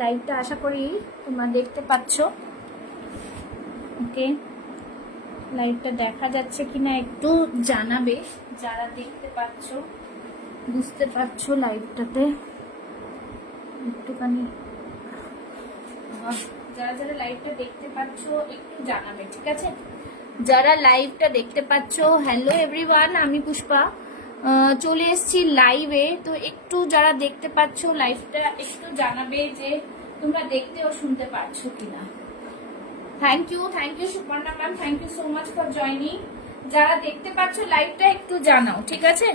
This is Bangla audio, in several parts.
লাইভটা আশা করি তোমরা দেখতে পাচ্ছ। ওকে, লাইভটা দেখা যাচ্ছে কিনা একটু জানাবে, যারা দেখতে পাচ্ছ বুঝতে পারছো লাইভটাতে একটুখানি। যারা যারা লাইভটা দেখতে পাচ্ছ একটু জানাবে, ঠিক আছে? যারা লাইভটা দেখতে পাচ্ছ, হ্যালো এভরিওয়ান, আমি পুষ্পা চলে এসেছি লাইভে। তো একটু যারা দেখতে পাচ্ছ লাইভটা একটু জানাবে যে তোমরা দেখতে ও শুনতে পাচ্ছ কিনা। Thank you Suparna ma'am, thank you so much for joining. যারা দেখতে পাচ্ছ লাইভটা একটু জানাও, ঠিক আছে?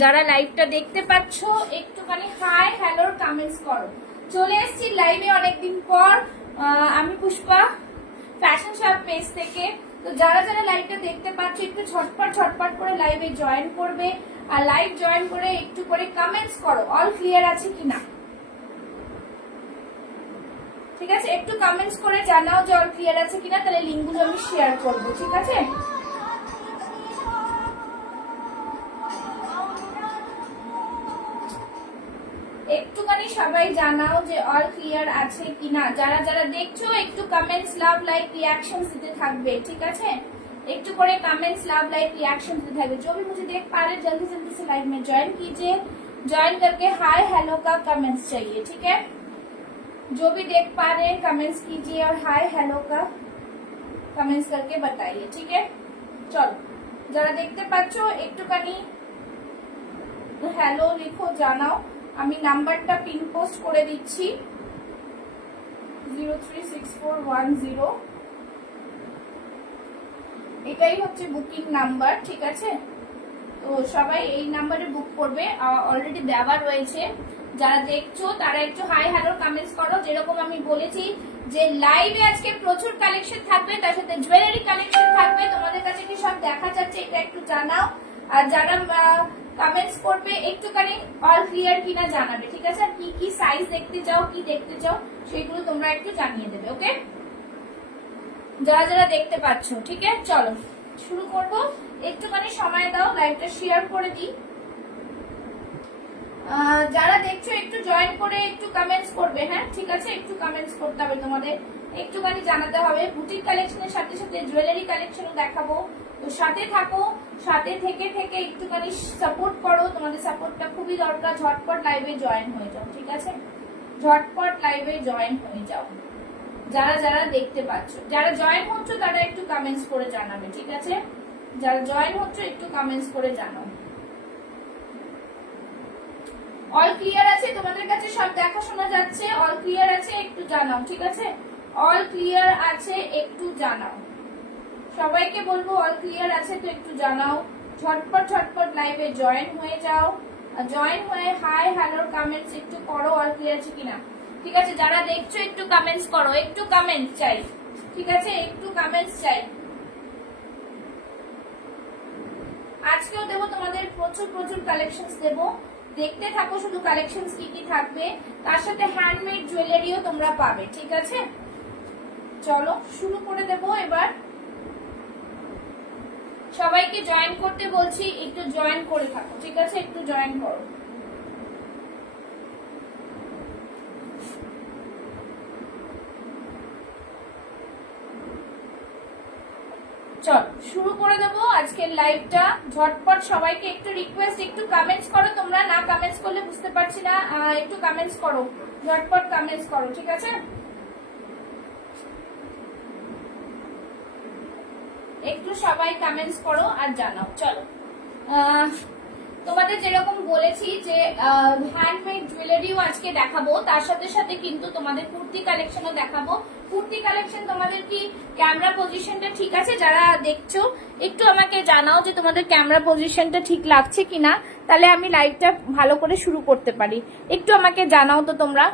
যারা লাইভটা দেখতে পাচ্ছ একটুখানি হাই হ্যালোর কমেন্টস করো। চলে এসেছি লাইভে অনেকদিন পর, আমি পুষ্পা ফ্যাশন শপ পেজ থেকে। তো যারা যারা লাইভটা দেখতে পাচ্ছ একটু ঝটপট করে লাইভে জয়েন করবে, আর লাইভ জয়েন করে একটু করে কমেন্টস করো অল ক্লিয়ার আছে কিনা, ঠিক আছে? একটু কমেন্টস করে জানাও যে অল ক্লিয়ার আছে কিনা, তাহলে লিঙ্কগুলো আমি শেয়ার করবো, ঠিক আছে? একটুখানি সবাই জানাও যে অল ক্লিয়ার আছে কিনা। যারা যারা দেখছো একটু কমেন্টস, লাভ, লাইক, रिएक्शंस দিতে থাকবে, ঠিক আছে? একটু করে कमेंट्स, लाभ, लाइक, रिएक्शन देते थाकबे। जो भी मुझे देख पा रहे जल्दी जल्दी से लाइव में ज्वाइन कीजिए। ज्वाइन करके हाय हेलो का कमेंट्स चाहिए, ठीक है? जो भी देख पा रहे हैं कमेंट्स कीजिए और हाय हेलो का कमेंट्स करके बताइए, ठीक है? चलो, যারা দেখতে পাচ্ছ একটুখানি হ্যালো লিখো, জানাও। আমি নাম্বারটা পিন পোস্ট করে দিচ্ছি 036410। এটাই হচ্ছে বুকিং নাম্বার, ঠিক আছে? তো সবাই এই নাম্বারে বুক করবে, অলরেডি দেওয়া রয়েছে। যারা দেখছো তারা একটু হাই হ্যালো কমেন্টস করো। যেরকম আমি বলেছি যে লাইভে আজকে প্রচুর কালেকশন থাকবে, তার সাথে জুয়েলারি কালেকশন থাকবে। তোমাদের কাছে কি সব দেখা যাচ্ছে এটা একটু জানাও। আর যারা কমেন্টস করবে একটুখানি অল ক্লিয়ার কিনা জানাবে, ঠিক আছে? আর কি কি সাইজ দেখতে চাও, কি দেখতে চাও সেগুলো তোমরা একটু জানিয়ে দেবে, ওকে? যারা যারা দেখতে পাচ্ছ, ঠিক আছে? চলো শুরু করব। একটুখানি সময় দাও, লাইভটা শেয়ার করে দিই। যারা দেখছো একটু জয়েন করে একটু কমেন্টস করবে, হ্যাঁ ঠিক আছে? একটু কমেন্টস করতে হবে, তোমাদের একটুখানি জানাতে হবে। বুটিক কালেকশনের সাথে সাথে জুয়েলারি কালেকশনও দেখাবো, তো সাথে থাকো। সাথে থেকে থেকে একটুখানি সাপোর্ট করো, তোমাদের সাপোর্টটা খুবই দরকার। ঝটপট লাইভে জয়েন হয়ে যাও, ঠিক আছে? ঝটপট লাইভে জয়েন হয়ে যাও যারা যারা দেখতে পাচ্ছ। যারা জয়েন হচ্ছ তারা একটু কমেন্টস করে জানাবে, ঠিক আছে? যারা জয়েন হচ্ছ একটু কমেন্টস করে জানাও। অল ক্লিয়ার আছে তোমাদের কাছে, সব দেখা শোনা যাচ্ছে? অল ক্লিয়ার আছে একটু জানাও, ঠিক আছে? অল ক্লিয়ার আছে একটু জানাও। সবাইকে বলবো অল ক্লিয়ার আছে তো একটু জানাও। ঝটপট লাইভে জয়েন হয়ে যাও। জয়েন হয়ে হাই হ্যালোর কমেন্টস একটু করো, অল ক্লিয়ার আছে কিনা, ঠিক আছে? যারা দেখছো একটু কমেন্টস করো, একটু কমেন্ট চাই, ঠিক আছে? একটু কমেন্টস চাই। আজকেও দেবো তোমাদের প্রচুর কালেকশনস দেবো, দেখতে থাকো শুধু কালেকশনস কি কি থাকবে। তার সাথে হ্যান্ডমেড জুয়েলারিও তোমরা পাবে, ঠিক আছে? চলো শুরু করে দেবো এবার। সবাইকে জয়েন করতে বলছি, একটু জয়েন করে থাকো, ঠিক আছে? একটু জয়েন করো। চল শুরু করে দেবো আজকের লাইভটা। ঝটপট সবাইকে একটু রিকোয়েস্ট, একটু কমেন্টস করো। তোমরা না কমেন্টস করলে বুঝতে পারছি না, একটু কমেন্টস করো, ঝটপট কমেন্টস করো, ঠিক আছে? একটু সবাই কমেন্টস করো আর জানাও। চলো, তোমাদের যেরকম বলেছি যে হ্যান্ডমেড জুয়েলারিও আজকে দেখাবো, তার সাথে সাথে কিন্তু তোমাদের কুর্তি কালেকশনও দেখাবো। কুর্তি কালেকশন তোমাদের কি ক্যামেরা পজিশনটা ঠিক আছে? যারা দেখছো একটু আমাকে জানাও যে তোমাদের ক্যামেরা পজিশনটা ঠিক লাগছে কিনা, তাহলে আমি লাইভটা ভালো করে শুরু করতে পারি। একটু আমাকে জানাও তো তোমরা,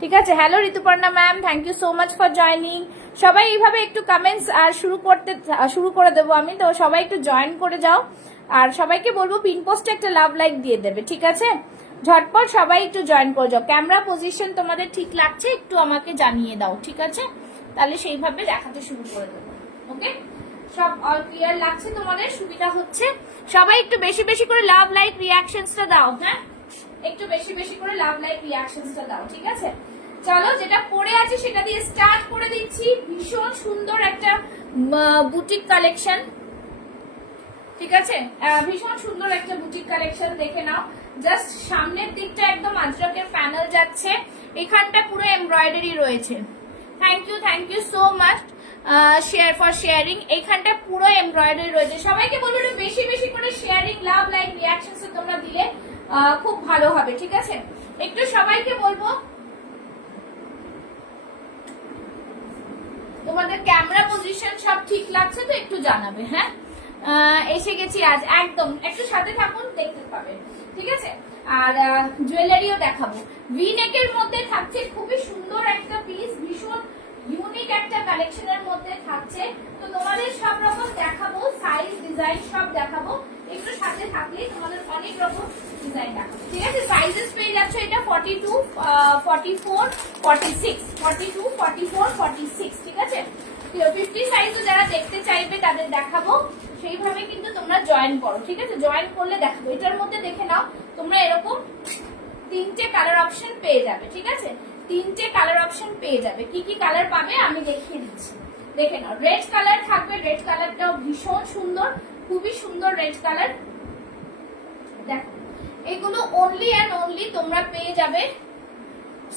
ঠিক আছে? Hello Rituparna ma'am, thank you so much for joining. সবাই এইভাবে একটু কমেন্টস আর শুরু করে দেবো আমি, তো সবাই একটু জয়েন করে যাও। আর সবাইকে বলবো পিন পোস্টে একটা লাভ লাইক দিয়ে দেবে, ঠিক আছে? ঝটপট সবাই একটু জয়েন করে যাও। ক্যামেরা পজিশন তোমাদের ঠিক লাগছে একটু আমাকে জানিয়ে দাও, ঠিক আছে? তাহলে সেইভাবে দেখাতে শুরু করে দেবো, ওকে? সব অল ক্লিয়ার লাগছে তোমাদের, সুবিধা হচ্ছে? সবাই একটু বেশি বেশি করে লাভ লাইক রিঅ্যাকশনসটা দাও, হ্যাঁ? একটু বেশি বেশি করে লাভ লাইক রিঅ্যাকশনসটা দাও, ঠিক আছে? চলো, যেটা পরে আছে সেটা দিয়ে স্টার্ট করে দিচ্ছি। ভীষণ সুন্দর একটা বুটিক কালেকশন, ঠিক আছে? ভীষণ সুন্দর একটা বুটিক কালেকশন, দেখে নাও। জাস্ট সামনের দিকটা একদম আজরকের প্যানেল যাচ্ছে, এখানটা পুরো এমব্রয়ডারি রয়েছে। Thank you so much share for sharing. এইখানটা পুরো এমব্রয়ডারি রয়েছে। সবাইকে বলবো বেশি বেশি করে শেয়ারিং, লাভ, লাইক, রিঅ্যাকশনস তোমরা দিলে খুব ভালো হবে, ঠিক আছে? একটু সবাইকে বলবো তোমাদের ক্যামেরা পজিশন সব ঠিক লাগছে তো একটু জানাবে, হ্যাঁ? এসে গেছি আজ, একদম একটু সাথে থাকুন, দেখতে পাবে, ঠিক আছে? আর জুয়েলারিও দেখাবো। ভি নেকের মধ্যে থাকছে খুবই সুন্দর একটা পিস, ভীষণ ইউনিক একটা কালেকশনের মধ্যে থাকছে। তো তোমাদের সব রকম দেখাবো, সাইজ, ডিজাইন সব দেখাবো। একটু সাথে থাকলেই তোমাদের অনেক রকম ডিজাইন দেখাবো, ঠিক আছে? সাইজেস পেয়ে যাচ্ছ এটা 42, 44, 46, 42, 44, 46, ঠিক আছে? 50 সাইজও যারা দেখতে চাইবে তাদের দেখাবো, সেইভাবে কিন্তু তোমরা জয়েন করো, ঠিক আছে? জয়েন করলে দেখাবো। এটার মধ্যে দেখে নাও তোমরা এরকম 3টে কালার অপশন পেয়ে যাবে, ঠিক আছে? 3টে কালার অপশন পেয়ে যাবে। কি কি কালার পাবে আমি দেখিয়ে দিচ্ছি, দেখে নাও। রেড কালার থাকবে, রেড কালারটাও ভীষণ সুন্দর, খুবই সুন্দর রেড কালার। দেখো, এগুলো অনলি অ্যান্ড অনলি তোমরা পেয়ে যাবে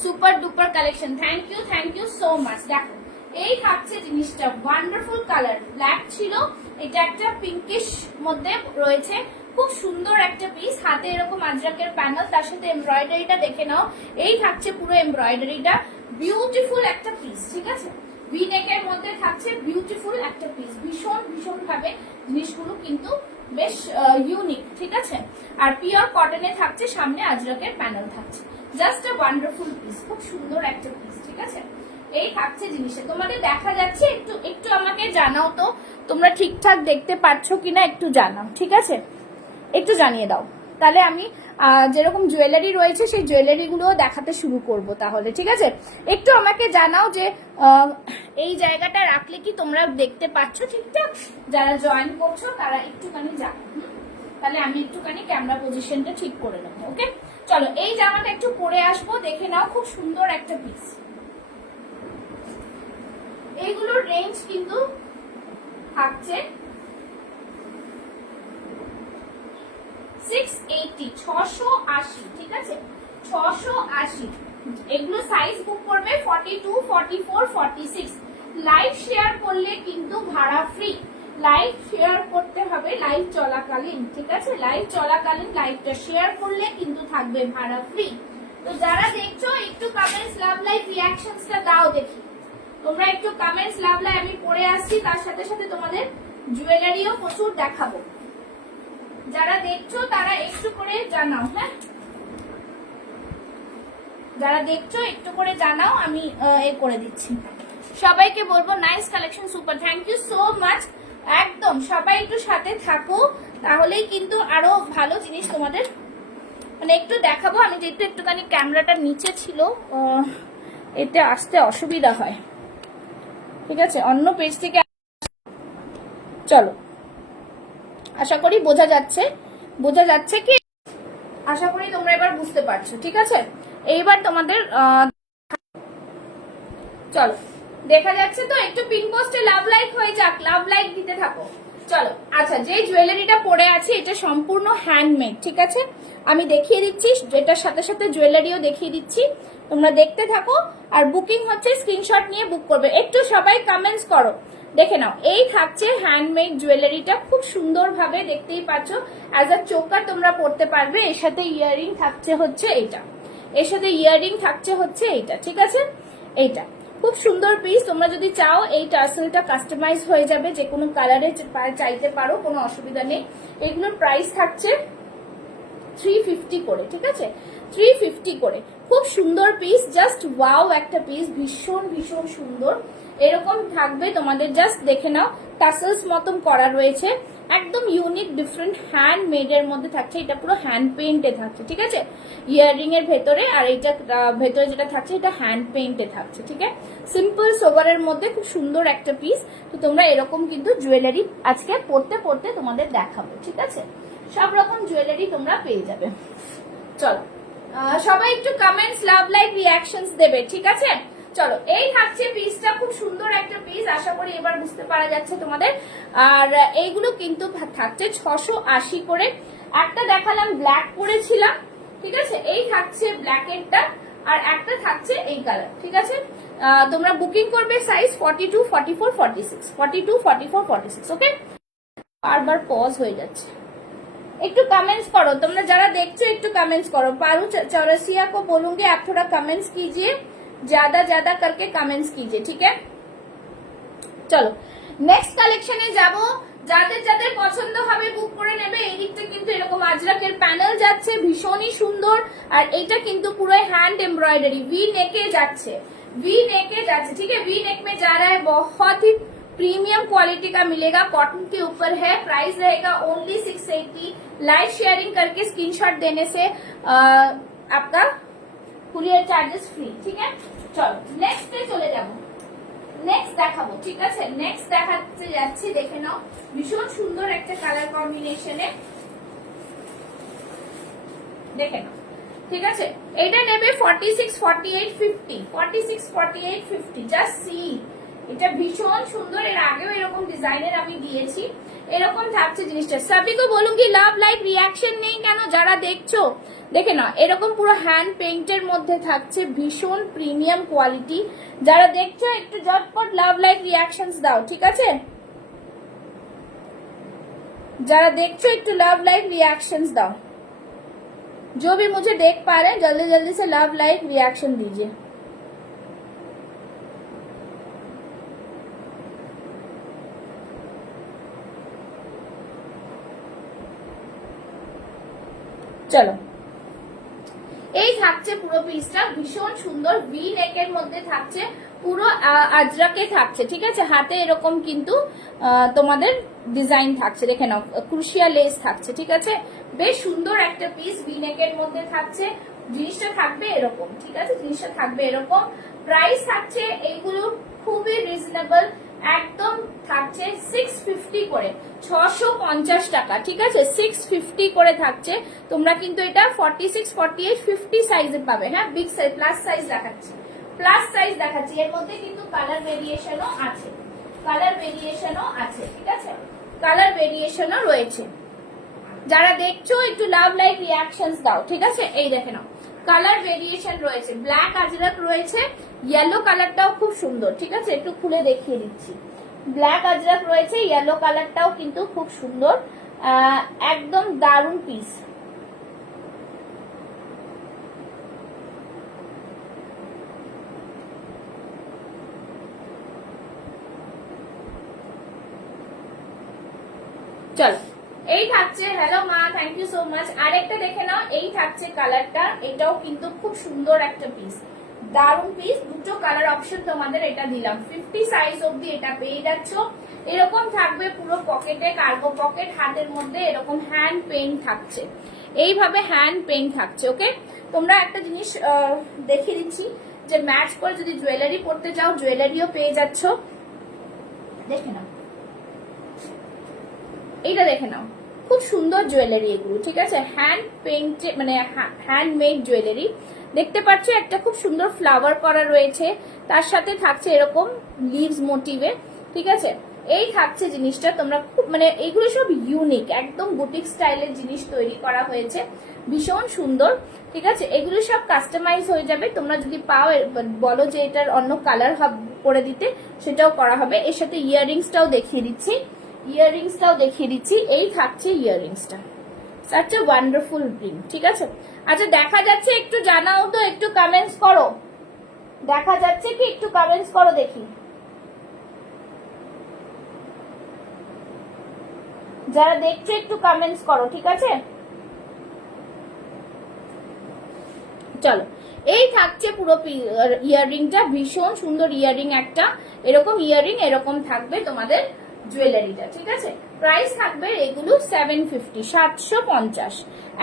super duper collection. Thank you so much. দেখো, এই থাকছে জিনিসটা, ওয়ান্ডারফুল কালার, ব্ল্যাক ছিল, এটা একটা পিঙ্কিশ মধ্যে রয়েছে, খুব সুন্দর একটা পিস। হাতে এরকম আজরাকের প্যানেল, তার সাথে এমব্রয়ডারিটা দেখে নাও। এই থাকছে পুরো এমব্রয়ডারিটা, বিউটিফুল একটা পিস, ঠিক আছে? ভি নেকের মধ্যে থাকছে বিউটিফুল একটা পিস, ভীষণ ভাবে জিনিসগুলো কিন্তু বেশ ইউনিক, ঠিক আছে? আর পিওর কটনে থাকছে, সামনে আজরাকের প্যানেল থাকছে, জাস্ট আ ওয়ান্ডারফুল পিস, খুব সুন্দর একটা পিস, ঠিক আছে? এই থাকছে জিনিসটা, তোমাদের দেখা যাচ্ছে? একটু আমাকে জানাও তো তোমরা ঠিকঠাক দেখতে পাচ্ছ কিনা, একটু জানাও, ঠিক আছে? একটু জানিয়ে দাও, তাহলে আমি যেরকম জুয়েলারি রয়েছে সেই জুয়েলারি গুলো দেখাতে শুরু করব তাহলে, ঠিক আছে? একটু আমাকে জানাও যে এই জায়গাটা রাখলে কি তোমরা দেখতে পাচ্ছ ঠিকঠাক? যারা জয়েন করছো তারা একটুখানি জানাও, তাহলে আমি একটুখানি ক্যামেরা পজিশনটা ঠিক করে নেবো। ওকে, চলো এই জামাটা একটু পরে আসবো, দেখে নাও, খুব সুন্দর একটা পিস। এইগুলোর রেঞ্জ কিন্তু থাকছে 680, 680, ঠিক আছে? 680। এগুলো সাইজ বুক করবে 42, 44, 46। লাইভ শেয়ার করলে কিন্তু ভাড়া ফ্রি, লাইভ শেয়ার করতে হবে লাইভ চলাকালীন, ঠিক আছে? লাইভ চলাকালীন লাইভটা শেয়ার করলে কিন্তু থাকবে ভাড়া ফ্রি। তো যারা দেখছো একটু কমেন্টস, লাভ লাইভ রিঅ্যাকশনসটা দাও দেখি। তোমরা একটু কমেন্টস, লাভ লাইভ, আমি পড়ে আসছি, তার সাথে সাথে তোমাদের জুয়েলারিও প্রচুর দেখাবো। যারা দেখছো তারা একটু করে জানাও, হ্যাঁ? যারা দেখছো একটু করে জানাও, আমি এ করে দিচ্ছি। সবাইকে বলবো nice collection, super, thank you so much. একদম সবাই একটু সাথে থাকো, তাহলেই কিন্তু আরো ভালো জিনিস তোমাদের মানে একটু দেখাবো। আমি যেহেতু একটুখানি ক্যামেরাটা নিচে ছিল, এতে আসতে অসুবিধা হয়, ঠিক আছে? অন্য পেজ থেকে। চলো, আশা করি বোঝা যাচ্ছে কি? আশা করি তোমরা এবার বুঝতে পারছো, ঠিক আছে? এইবার তোমাদের চলো, দেখা যাচ্ছে তো? একটু পিন পোস্টে লাভ লাইক হয়ে যাক, লাভ লাইক দিতে থাকো। চলো, আচ্ছা, যে জুয়েলারিটা পরে আছে এটা সম্পূর্ণ হ্যান্ডমেড, ঠিক আছে? আমি দেখিয়ে দিচ্ছি, এটার সাথে সাথে জুয়েলারিও দেখিয়ে দিচ্ছি, তোমরা দেখতে থাকো। আর বুকিং হচ্ছে স্ক্রিনশট নিয়ে বুক করবে। একটু সবাই কমেন্টস করো, দেখে নাও। এই থাকছে হ্যান্ডমেড জুয়েলারিটা, খুব সুন্দর ভাবে, দেখতেই পাচ্ছ, অ্যাজ আ চোকার তোমরা পড়তে পারবে। এর সাথে ইয়াররিং থাকছে হচ্ছে এইটা, এর সাথে ইয়াররিং থাকছে হচ্ছে এইটা, ঠিক আছে? এইটা খুব সুন্দর পিস। তোমরা যদি চাও এই টার্সেলটা কাস্টমাইজ হয়ে যাবে, যে কোনো কালারে চাইতে পারো, কোনো অসুবিধা নেই। এগুলোর প্রাইস থাকছে 350 করে, ঠিক আছে? 350 করে, খুব সুন্দর পিস, জাস্ট ওয়াও একটা পিস, ভীষণ সুন্দর। এরকম থাকবে তোমাদের, জাস্ট দেখে নাও, টাসেলস মতন করা রয়েছে, একদম ইউনিক ডিফারেন্ট হ্যান্ড মেড এর মধ্যে থাকছে। এটা পুরো হ্যান্ড পেইন্টে থাকছে, ঠিক আছে? ইয়াররিং এর ভেতরে, আর এটা ভেতরে যেটা থাকছে এটা হ্যান্ড পেইন্টে থাকছে, ঠিক আছে? সিম্পল সোভারের মধ্যে খুব সুন্দর একটা পিস। তো তোমরা এরকম কিন্তু জুয়েলারি আজকে পড়তে তোমাদের দেখাবো, ঠিক আছে? সব রকম জুয়েলারি তোমরা পেয়ে যাবে। চলো, সবাই একটু কমেন্টস, লাভ, লাইক, রিয়াকশনস দেবে, ঠিক আছে? চলো, এই থাকছে পিসটা, খুব সুন্দর একটা পিস, আশা করি এবার বুঝতে পারা যাচ্ছে তোমাদের। আর এইগুলো কিন্তু থাকছে 680 করে। একটা দেখালাম ব্ল্যাক করেছিলাম, ঠিক আছে? এই থাকছে ব্ল্যাকেরটা, আর একটা থাকছে এই কালার, ঠিক আছে? তোমরা বুকিং করবে সাইজ 42, 44, 46, 42, 44, 46, ওকে? বারবার পজ হয়ে যাচ্ছে, একটু कमेंट्स करो, তোমরা যারা দেখছো একটু कमेंट्स करो। पारू चौरसिया को बोलूंगी आप थोड़ा कमेंट्स कीजिए, ज्यादा ज्यादा करके कमेंट्स कीजिए, ठीक है? চলো নেক্সট কালেকশনে যাব। যাদের যাদের পছন্দ হবে বুক করে নেবে। এই দিকটা কিন্তু এরকম আজরাকের প্যানেল যাচ্ছে, ভীষণই সুন্দর। আর এটা কিন্তু পুরো হ্যান্ড এমব্রয়ডারি, वी नेके যাচ্ছে, वी नेके যাচ্ছে, ठीक है? वी नेक में जा रहा है, बहुत ही प्रीमियम क्वालिटी का मिलेगा, कॉटन के ऊपर है। प्राइस रहेगा ओनली 680। लाइक शेयरिंग करके स्क्रीनशॉट देने से आपका कुरियर चार्जेस फ्री, ठीक है? चलो नेक्स्ट पे चले যাব। নেক্সট দেখাবো, ঠিক আছে? নেক্সট দেখাতে যাচ্ছি, দেখে নাও, ভীষণ সুন্দর একটা কালার কম্বিনেশনে, দেখে নাও, ঠিক আছে? এটা নেবে 46, 48, 50, 46, 48, 50, জাস্ট সি। এটা ভীষণ সুন্দর, এর আগেও এরকম ডিজাইনের আমি দিয়েছি, এরকম থাকছে জিনিসটা। সবিকে বলুঙ্গি লাভ, লাইক, রিয়াকশন নেই কেন? যারা দেখছো দেখে না, এরকম পুরো হ্যান্ড পেইন্টের মধ্যে থাকছে, ভীষণ প্রিমিয়াম কোয়ালিটি। যারা দেখছো একটু ঝটপট লাভ, লাইক, রিয়াকশনস দাও, ঠিক আছে? যারা দেখছো একটু লাভ, लाइक रिएक्शंस दाओ, जो भी मुझे देख पा रहे हैं जल्दी जल्दी से लव, लाइक, रिएक्शन दीजिए। চলো, এই থাকছে পুরো পিসটা, ভীষণ সুন্দর, ভি নেকের মধ্যে থাকছে, পুরো আজরাকে থাকছে, ঠিক আছে? হাতে এরকম কিন্তু তোমাদের ডিজাইন থাকছে, দেখে নাও, ক্রুশিয়া লেস থাকছে, ঠিক আছে? বেশ সুন্দর একটা পিস, ভি নেকের মধ্যে থাকছে, জিনিসটা থাকবে এরকম, ঠিক আছে? জিনিসটা থাকবে এরকম। প্রাইস থাকছে এইগুলো খুবই রিজনেবল, একদম থাকছে 650 করে, 650 টাকা, ঠিক আছে? 650 করে থাকছে। তোমরা কিন্তু এটা 46, 48, 50 সাইজে পাবে, হ্যাঁ? বিগ সাইজ, প্লাস সাইজ দেখাচ্ছি, প্লাস সাইজ দেখাচ্ছি। এর মধ্যে কিন্তু কালার ভেরিয়েশনও আছে, কালার ভেরিয়েশনও আছে, ঠিক আছে? কালার ভেরিয়েশনও রয়েছে। যারা দেখছো একটু লাভ, লাইক, রিয়াকশনস দাও, ঠিক আছে? এই দেখে নাও, কালার ভেরিয়েশন রয়েছে, ব্ল্যাক আজরাক রয়েছে, ইয়েলো কালারটাও খুব সুন্দর, ঠিক আছে? একটু খুলে দেখিয়ে দিচ্ছি। ব্ল্যাক আজরাক রয়েছে, ইয়েলো কালারটাও কিন্তু খুব সুন্দর, একদম দারুণ পিস। চলো, এই থাকছে, হ্যালো মা, থ্যাংক ইউ সো মাচ। আরেকটা দেখে নাও, এই থাকছে কালারটা, এটাও কিন্তু খুব সুন্দর একটা পিস, দারুণ পিস। দুটো কালার অপশন তোমাদের এটা দিলাম, 50 সাইজ অবধি এটা পেয়ে যাচ্ছ। এরকম থাকবে পুরো পকেটে, কার্গো পকেট, হাতের মধ্যে এরকম হ্যান্ড পেইন্ট থাকছে, এইভাবে হ্যান্ড পেইন্ট থাকছে, ওকে? তোমরা একটা জিনিস দেখিয়ে দিচ্ছি, যে ম্যাচ করে যদি জুয়েলারি পরতে চাও, জুয়েলারিও পেয়ে যাচ্ছ, দেখে নাও, এইটা দেখে নাও, খুব সুন্দর জুয়েলারি এগুলো, ঠিক আছে? হ্যান্ড পেইন্ট, মানে হ্যান্ডমেড জুয়েলারি। দেখতে পাচ্ছ একটা খুব সুন্দর ফ্লাওয়ার করা রয়েছে, তার সাথে থাকছে এরকম লিভস মোটিভে, ঠিক আছে? এই থাকছে জিনিসটা, তোমরা খুব, মানে এইগুলো সব ইউনিক, একদম বুটিক স্টাইলের জিনিস তৈরি করা হয়েছে, ভীষণ সুন্দর, ঠিক আছে? এগুলো সব কাস্টমাইজ হয়ে যাবে, তোমরা যদি পাও বলো যে এটার অন্য কালার করে দিতে, সেটাও করা হবে। এর সাথে ইয়াররিংসটাও দেখিয়ে দিচ্ছি, ইয়াররিংসটাও দেখিয়ে দিচ্ছি, এই থাকছে ইয়াররিংসটা, সাচ এ ওয়ান্ডারফুল রিং, ঠিক আছে? আচ্ছা, দেখা যাচ্ছে একটু জানাও তো, একটু কমেন্টস করো, দেখা যাচ্ছে কি? একটু কমেন্টস করো দেখি, যারা দেখছো একটু কমেন্টস করো, ঠিক আছে? চলো, এই থাকছে পুরো ইয়াররিংটা, ভীষণ সুন্দর ইয়াররিং একটা, এরকম ইয়াররিং এরকম থাকবে তোমাদের জুয়েলারিটা, ঠিক আছে? প্রাইস থাকবে এগুলো 750, 750,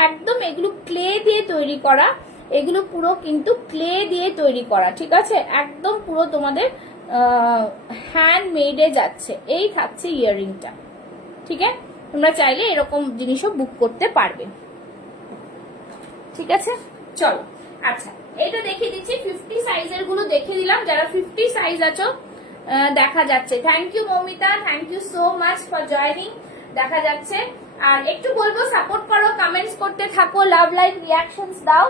একদম এগুলো ক্লে দিয়ে তৈরি করা, এগুলো পুরো কিন্তু ক্লে দিয়ে তৈরি করা, ঠিক আছে? একদম পুরো তোমাদের হ্যান্ডমেডে যাচ্ছে। এই থাকছে ইয়াররিংটা, ঠিক আছে? তোমরা চাইলে এরকম জিনিসও বুক করতে পারবে, ঠিক আছে? চলো আচ্ছা এটা দেখিয়ে দিচ্ছি 50 সাইজের গুলো দেখিয়ে দিলাম, যারা 50 সাইজ আছো দেখা যাচ্ছে। Thank you Moumita, thank you so much for joining. দেখা যাচ্ছে। আর একটু বলবো সাপোর্ট করো, কমেন্টস করতে থাকো, লাভ লাইক রিয়াকশনস দাও,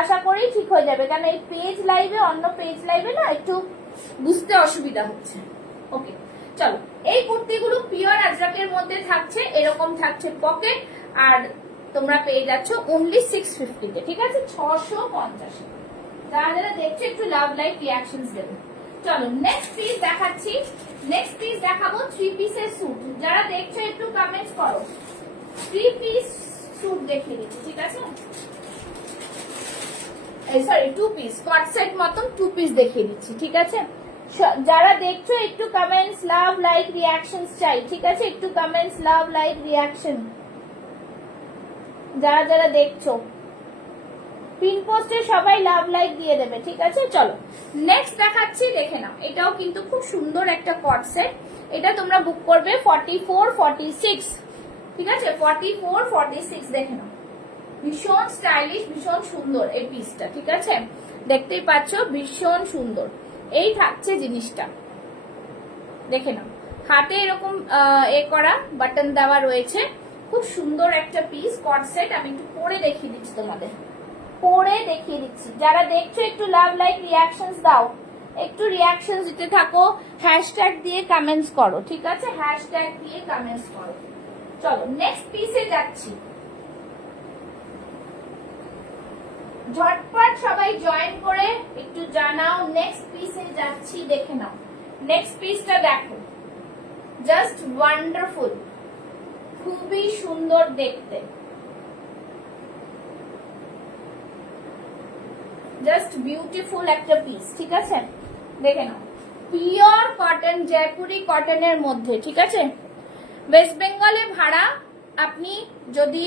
আশা করি ঠিক হয়ে যাবে, কারণ এই পেজ লাইভে অন্য পেজ লাইভে না একটু বুঝতে অসুবিধা হচ্ছে। ওকে চলো, এই কুর্তিগুলো পিওর আজরাকের মধ্যে থাকছে, এরকম থাকছে পকেট, আর তোমরা পেয়ে যাচ্ছ অনলি 650 তে, ঠিক আছে 650। যারা যারা দেখছো একটু লাভ লাইক রিয়াকশনস দেবে। চলো নেক্সট পিস দেখাচ্ছি, নেক্সট পিস দেখাবো 3 পিসের স্যুট। যারা দেখছো একটু কমেন্টস করো, 3 পিস স্যুট দেখিয়ে দিচ্ছি, ঠিক আছে সরি 2 পিস কট সেট মতন 2 পিস দেখিয়ে দিচ্ছি, ঠিক আছে। যারা দেখছো একটু কমেন্টস লাভ লাইক রিয়াকশনস চাই, ঠিক আছে একটু কমেন্টস লাভ লাইক রিয়াকশন যারা যারা দেখছো। পিন পোস্টে সবাই লাভ লাইক দিয়ে দেবে, ঠিক আছে। চলো নেক্সট দেখাচ্ছি, দেখে নাও, এটাও কিন্তু খুব সুন্দর একটা কট সেট। এটা তোমরা বুক করবে 44 46, ঠিক আছে 44 46, দেখে নাও ভীষণ স্টাইলিশ, ভীষণ সুন্দর এই পিসটা, ঠিক আছে দেখতেই পাচ্ছ ভীষণ সুন্দর। এই থাকছে জিনিসটা, দেখে নাও হাতে এরকম এ করা বাটন দেওয়া রয়েছে, খুব সুন্দর একটা পিস কট সেট। আমি একটু পরে দেখিয়ে দিচ্ছি তোমাদের, পরে দেখিয়ে দিচ্ছি। যারা দেখছো একটু লাভ লাইক রিয়াকশনস দাও, একটু রিয়াকশনস দিতে থাকো, হ্যাশট্যাগ দিয়ে কমেন্টস করো, ঠিক আছে হ্যাশট্যাগ দিয়ে কমেন্টস করো। চলো নেক্সট পিসে যাচ্ছি, ঝটপট সবাই জয়েন করে একটু জানাও নেক্সট পিসে যাচ্ছি, দেখে নাও নেক্সট পিসটা দেখো, জাস্ট ওয়ান্ডারফুল, খুবই সুন্দর দেখতে, জাস্ট বিউটিফুল একটা পিস, ঠিক আছে দেখে নাও পিওর কটন, জয়পুরি কটনের মধ্যে, ঠিক আছে। ওয়েস্ট বেঙ্গলে ভাড়া আপনি যদি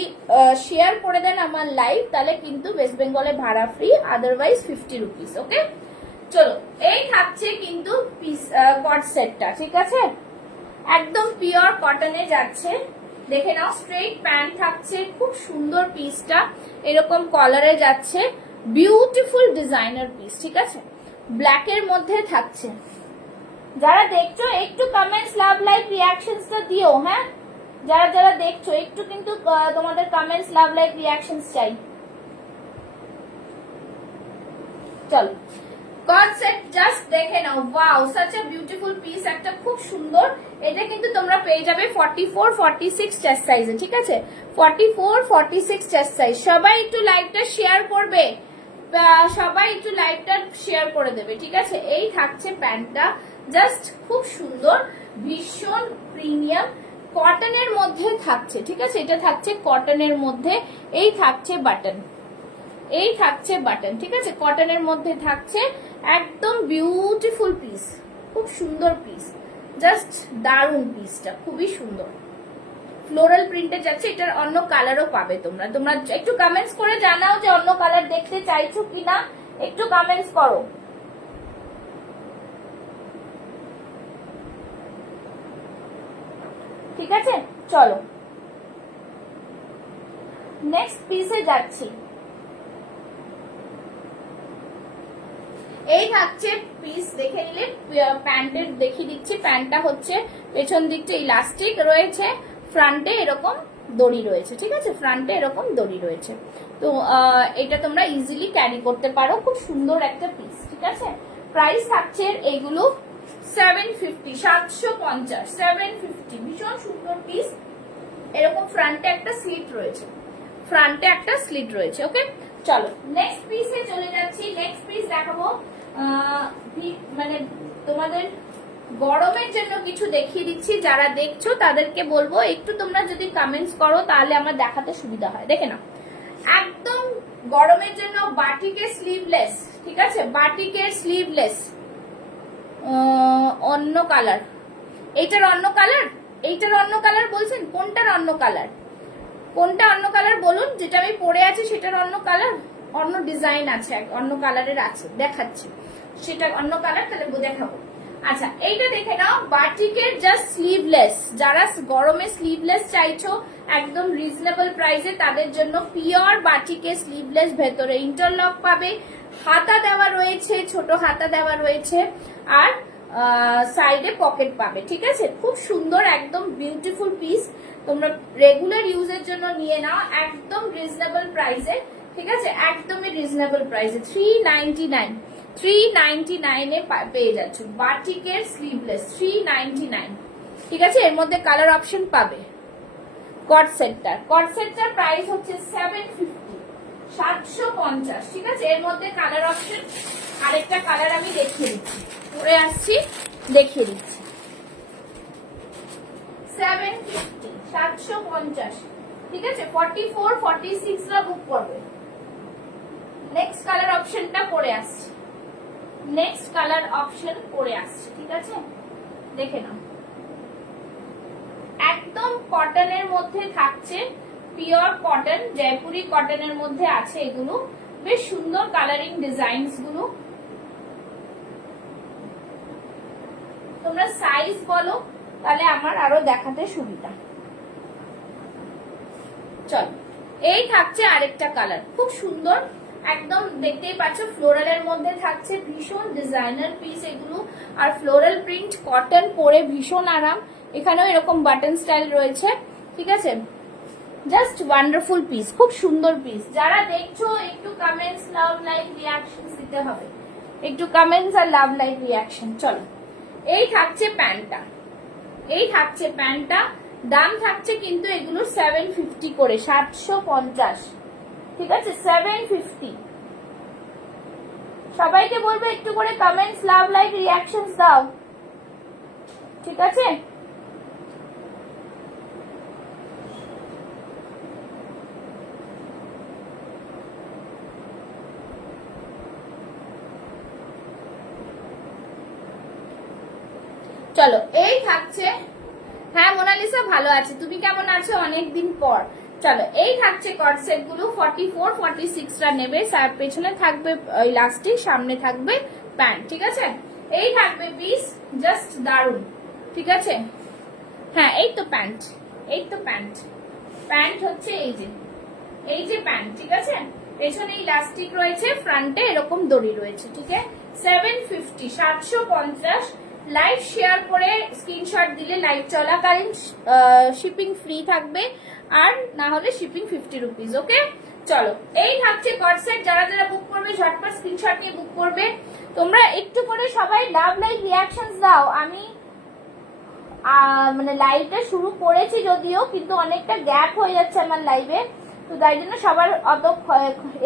শেয়ার করে দেন আমার লাইভ, তাহলে কিন্তু ওয়েস্ট বেঙ্গলে ভাড়া ফ্রি, আদারওয়াইজ 50 রুপিস, ওকে। চলো এই থাকছে কিন্তু পিস কট সেটটা, ঠিক আছে একদম পিওর কটনে যাচ্ছে, দেখে নাও স্ট্রেট প্যান্ট থাকছে, খুব সুন্দর পিসটা, এরকম কলারে যাচ্ছে, বিউটিফুল ডিজাইনার পিস, ঠিক আছে ব্ল্যাকের মধ্যে থাকছে। যারা দেখছো একটু কমেন্টস লাভ লাইক রিয়াকশনসটা দিও, হ্যাঁ যারা যারা দেখছো একটু কিন্তু তোমাদের কমেন্টস লাভ লাইক রিয়াকশনস চাই। চলো কনসেপ্ট জাস্ট দেখে নাও, wow such a beautiful piece, একটা খুব সুন্দর। এটা কিন্তু তোমরা পেয়ে যাবে 44 46 চেস্ট সাইজে, ঠিক আছে 44 46 চেস্ট সাইজ। সবাই একটু লাইভটা শেয়ার করবে, সবাই একটু লাইভটা শেয়ার করে দেবে, ঠিক আছে। এই থাকছে প্যান্টটা, জাস্ট খুব সুন্দর, ভীষণ প্রিমিয়াম কটনের মধ্যে থাকছে, ঠিক আছে এটা থাকছে কটনের মধ্যে। এই থাকছে বাটন, এই থাকছে বাটন, ঠিক আছে কটনের মধ্যে থাকছে, একদম বিউটিফুল পিস, খুব সুন্দর পিস, জাস্ট দারুন পিসটা, খুবই সুন্দর ফ্লোরাল প্রিন্টে যাচ্ছে। এটার অন্য কালারও পাবে তোমরা, তোমরা একটু কমেন্টস করে জানাও যে অন্য কালার দেখতে চাইছো কিনা, একটু কমেন্টস করো। ঠিক আছে চলো নেক্সট পিসে যাচ্ছি। এই থাকছে পিস, দেখে নিলে প্যান্টের দেখিয়ে দিচ্ছি। প্যান্টটা হচ্ছে পেছন দিকটা ইলাস্টিক রয়েছে, ফ্রন্টে এরকম দড়ি রয়েছে, ঠিক আছে ফ্রন্টে এরকম দড়ি রয়েছে। তো এটা তোমরা ইজিলি ক্যারি করতে পারো, খুব সুন্দর একটা পিস, ঠিক আছে। প্রাইস থাকছে এইগুলো 750, 750, 750, ভীষণ সুন্দর পিস। এরকম ফ্রন্টে একটা স্লিট রয়েছে, ফ্রন্টে একটা স্লিট রয়েছে, ওকে। চলো নেক্সট পিসে চলে যাচ্ছি। নেক্সট পিস দেখাবো মানে তোমাদের গরমের জন্য কিছু দেখিয়ে দিচ্ছি। যারা দেখছো তাদেরকে বলবো একটু তোমরা যদি কমেন্টস করো তাহলে আমার দেখাতে সুবিধা হয়। দেখে নাও একদম গরমের জন্য বাটিকের স্লিভলেস, ঠিক আছে বাটিকের স্লিভলেস, অন্য কালার, এইটার অন্য কালার, এইটার অন্য কালার বলছেন, কোনটার অন্য কালার, কোনটা অন্য কালার বলুন। যেটা আমি পরে আছি সেটার অন্য কালার, অন্য ডিজাইন আছে, অন্য কালারের আছে, দেখাচ্ছি সেটা অন্য কালার, তাহলে দেখাবো। আচ্ছা এইটা দেখে নাও, বাটিকের জাস্ট স্লিভলেস, যারা গরমে স্লিভলেস চাইছো একদম রিজনেবল প্রাইসে তাদের জন্য পিওর বাটিকের স্লিভলেস, ভেতরে ইন্টারলক পাবে, হাতা দেওয়া রয়েছে, ছোট হাতা দেওয়া রয়েছে, আর সাইডে পকেট পাবে। ঠিক আছে, খুব সুন্দর একদম বিউটিফুল পিস, তোমরা রেগুলার ইউজের জন্য নিয়ে নাও একদম রিজনেবল প্রাইসে। ঠিক আছে, একদমই রিজনেবল প্রাইসে 399, 399 এ পেয়ে যাচ্ছ বাটিকের স্লিভলেস 399। ঠিক আছে, এর মধ্যে কালার অপশন পাবে। কট সেটটার প্রাইস হচ্ছে 750, 750। ঠিক আছে, এর মধ্যে কালার অপশন, আরেকটা কালার আমি দেখিয়ে দিচ্ছি, পরে আসছি দেখিয়ে দিচ্ছি। 750, 750। ঠিক আছে, 44, 46 রা বুক করবে। নেক্সট কালার অপশনটা পরে আসছে, নেক্সট কালার অপশন পরে আসছে। ঠিক আছে, দেখে নাও, একদম কটনের মধ্যে থাকছে, পিওর কটন, জয়পুরি কটনের মধ্যে আছে এগুলো, বেশ সুন্দর কালারিং ডিজাইনস গুলো। তোমরা সাইজ বলো তাহলে আমার আরো দেখাতে সুবিধা। চলো, এই থাকছে আরেকটা কালার, খুব সুন্দর একদম, দেখতেই পাচ্ছ ফ্লোরালের মধ্যে থাকছে, ভীষণ ডিজাইনার পিস এগুলো, আর ফ্লোরাল প্রিন্ট, কটন পরে ভীষণ আরাম। এখানেও এরকম বাটন স্টাইল রয়েছে। ঠিক আছে, জাস্ট ওয়ান্ডারফুল পিস, খুব সুন্দর পিস। যারা দেখছো একটু কমেন্টস, লাভ, লাইক, রিয়াকশন দিতে হবে, একটু কমেন্টস আর লাভ, লাইক, রিয়াকশন। চলো, এই থাকছে প্যান্টটা, এই থাকছে প্যান্টটা, দাম থাকছে কিন্তু এগুলো 750 করে, 750। ঠিক আছে, 750। সবাইকে বলবো একটু করে কমেন্টস, লাভ, লাইক, রিয়াকশনস দাও। ঠিক আছে, চলো, এই থাকছে, হ্যাঁ মোনালিসা ভালো আছে, তুমি কেমন আছো অনেকদিন পর। চলো, এই থাকছে কটসেট গুলো, 44, 46 রা নেবে, পেছনে থাকবে ইলাস্টিক, সামনে থাকবে প্যান্ট। ঠিক আছে, এই থাকবে পিস, জাস্ট দারুন। ঠিক আছে, হ্যাঁ এই তো প্যান্ট, এই তো প্যান্ট, প্যান্ট হচ্ছে এই যে প্যান্ট। ঠিক আছে, পেছনে ইলাস্টিক রয়েছে, ফ্রন্টে এরকম দড়ি রয়েছে। ঠিক আছে, 750, 750। লাইভ শেয়ার করে স্ক্রিনশট দিলে লাইভ চলাকালীন শিপিং ফ্রি থাকবে, আর না হলে শিপিং 50 রুপিস। ওকে, চলো, এই থাকছে কটসেট, যারা যারা বুক করবে ঝটপট স্ক্রিনশট নিয়ে বুক করবে। তোমরা একটু করে সবাই লাভ, লাইক, রিয়াকশনস দাও। আমি মানে লাইভটা শুরু করেছি যদিও, কিন্তু অনেকটা গ্যাপ হয়ে যাচ্ছে আমার লাইভে, তো তাই জন্য সবার অত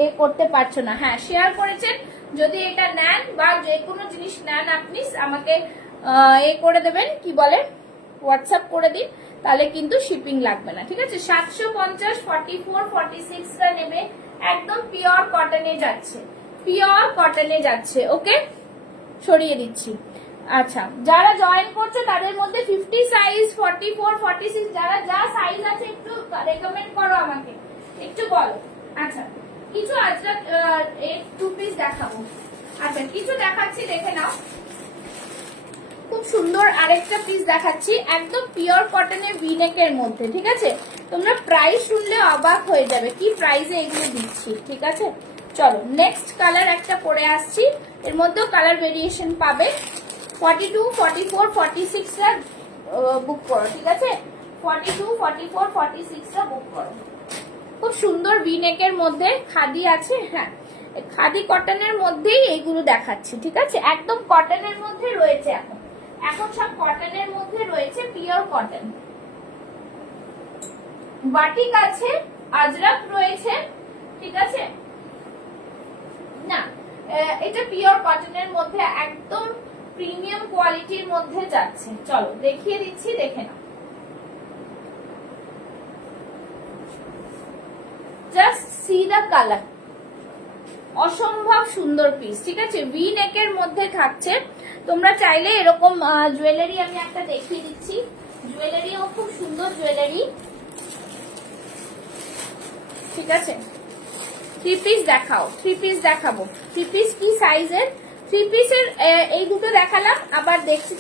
এ করতে পারছো না। হ্যাঁ, শেয়ার করেছেন, যদি এটা নেন বা যে কোনো জিনিস নেন আপনি আমাকে এ করে দেবেন, কি বলে হোয়াটসঅ্যাপ করে দিন, তাহলে কিন্তু শিপিং লাগবে না। ঠিক আছে, 750, 44, 46 টা নেবে, একদম পিওর কটনে যাচ্ছে, পিওর কটনে যাচ্ছে। ওকে, সরিয়ে দিচ্ছি। আচ্ছা, যারা জয়েন করছো তাদের মধ্যে 50 সাইজ, 44, 46, যারা যা সাইজ আছে একটু রেকমেন্ড করো আমাকে, একটু বলো। আচ্ছা, কিছু আজরা এই 2 পিস দেখাবো। আচ্ছা, কিছু দেখাচ্ছি, দেখে নাও, খুব সুন্দর আরেকটা পিস দেখাচ্ছি, একদম পিওর কটনের ভিনেকের মধ্যে। ঠিক আছে, তোমরা প্রাইস শুনলে অবাক হয়ে যাবে কি প্রাইসে এগুলো দিচ্ছি। ঠিক আছে, চলো নেক্সট কালার একটা পরে আসছি, এর মধ্যেও কালার ভেরিয়েশন পাবে। 42, 44, 46 টা বুক করো। ঠিক আছে, 42, 44, 46 টা বুক করো। খুব সুন্দর ভিনেকের মধ্যে খাদি আছে। হ্যাঁ, খাদি কটনের মধ্যেই এইগুলো দেখাচ্ছি। ঠিক আছে, একদম কটনের মধ্যে রয়েছে, এখন সব কটনের মধ্যে রয়েছে, পিওর কটন। বাটিক আছে, আজরাক রয়েছে। ঠিক আছে, না এটা পিওর কটনের মধ্যে একদম প্রিমিয়াম কোয়ালিটির মধ্যে যাচ্ছে। চলো দেখিয়ে দিচ্ছি, দেখে নাও, জাস্ট সি দা কালার, অসম্ভব সুন্দর পিস। ঠিক আছে, ভি নেকের মধ্যে থাকছে। তোমরা চাইলে এরকম জুয়েলারি আমি একটা দেখিয়ে দিচ্ছি, জুয়েলারিও খুব সুন্দর জুয়েলারি। ঠিক আছে, 3 পিস দেখাও, 3 পিস দেখাবো। 3 পিস কি সাইজের? থ্রি পিসের এই দুটো দেখালাম, আবার দেখছি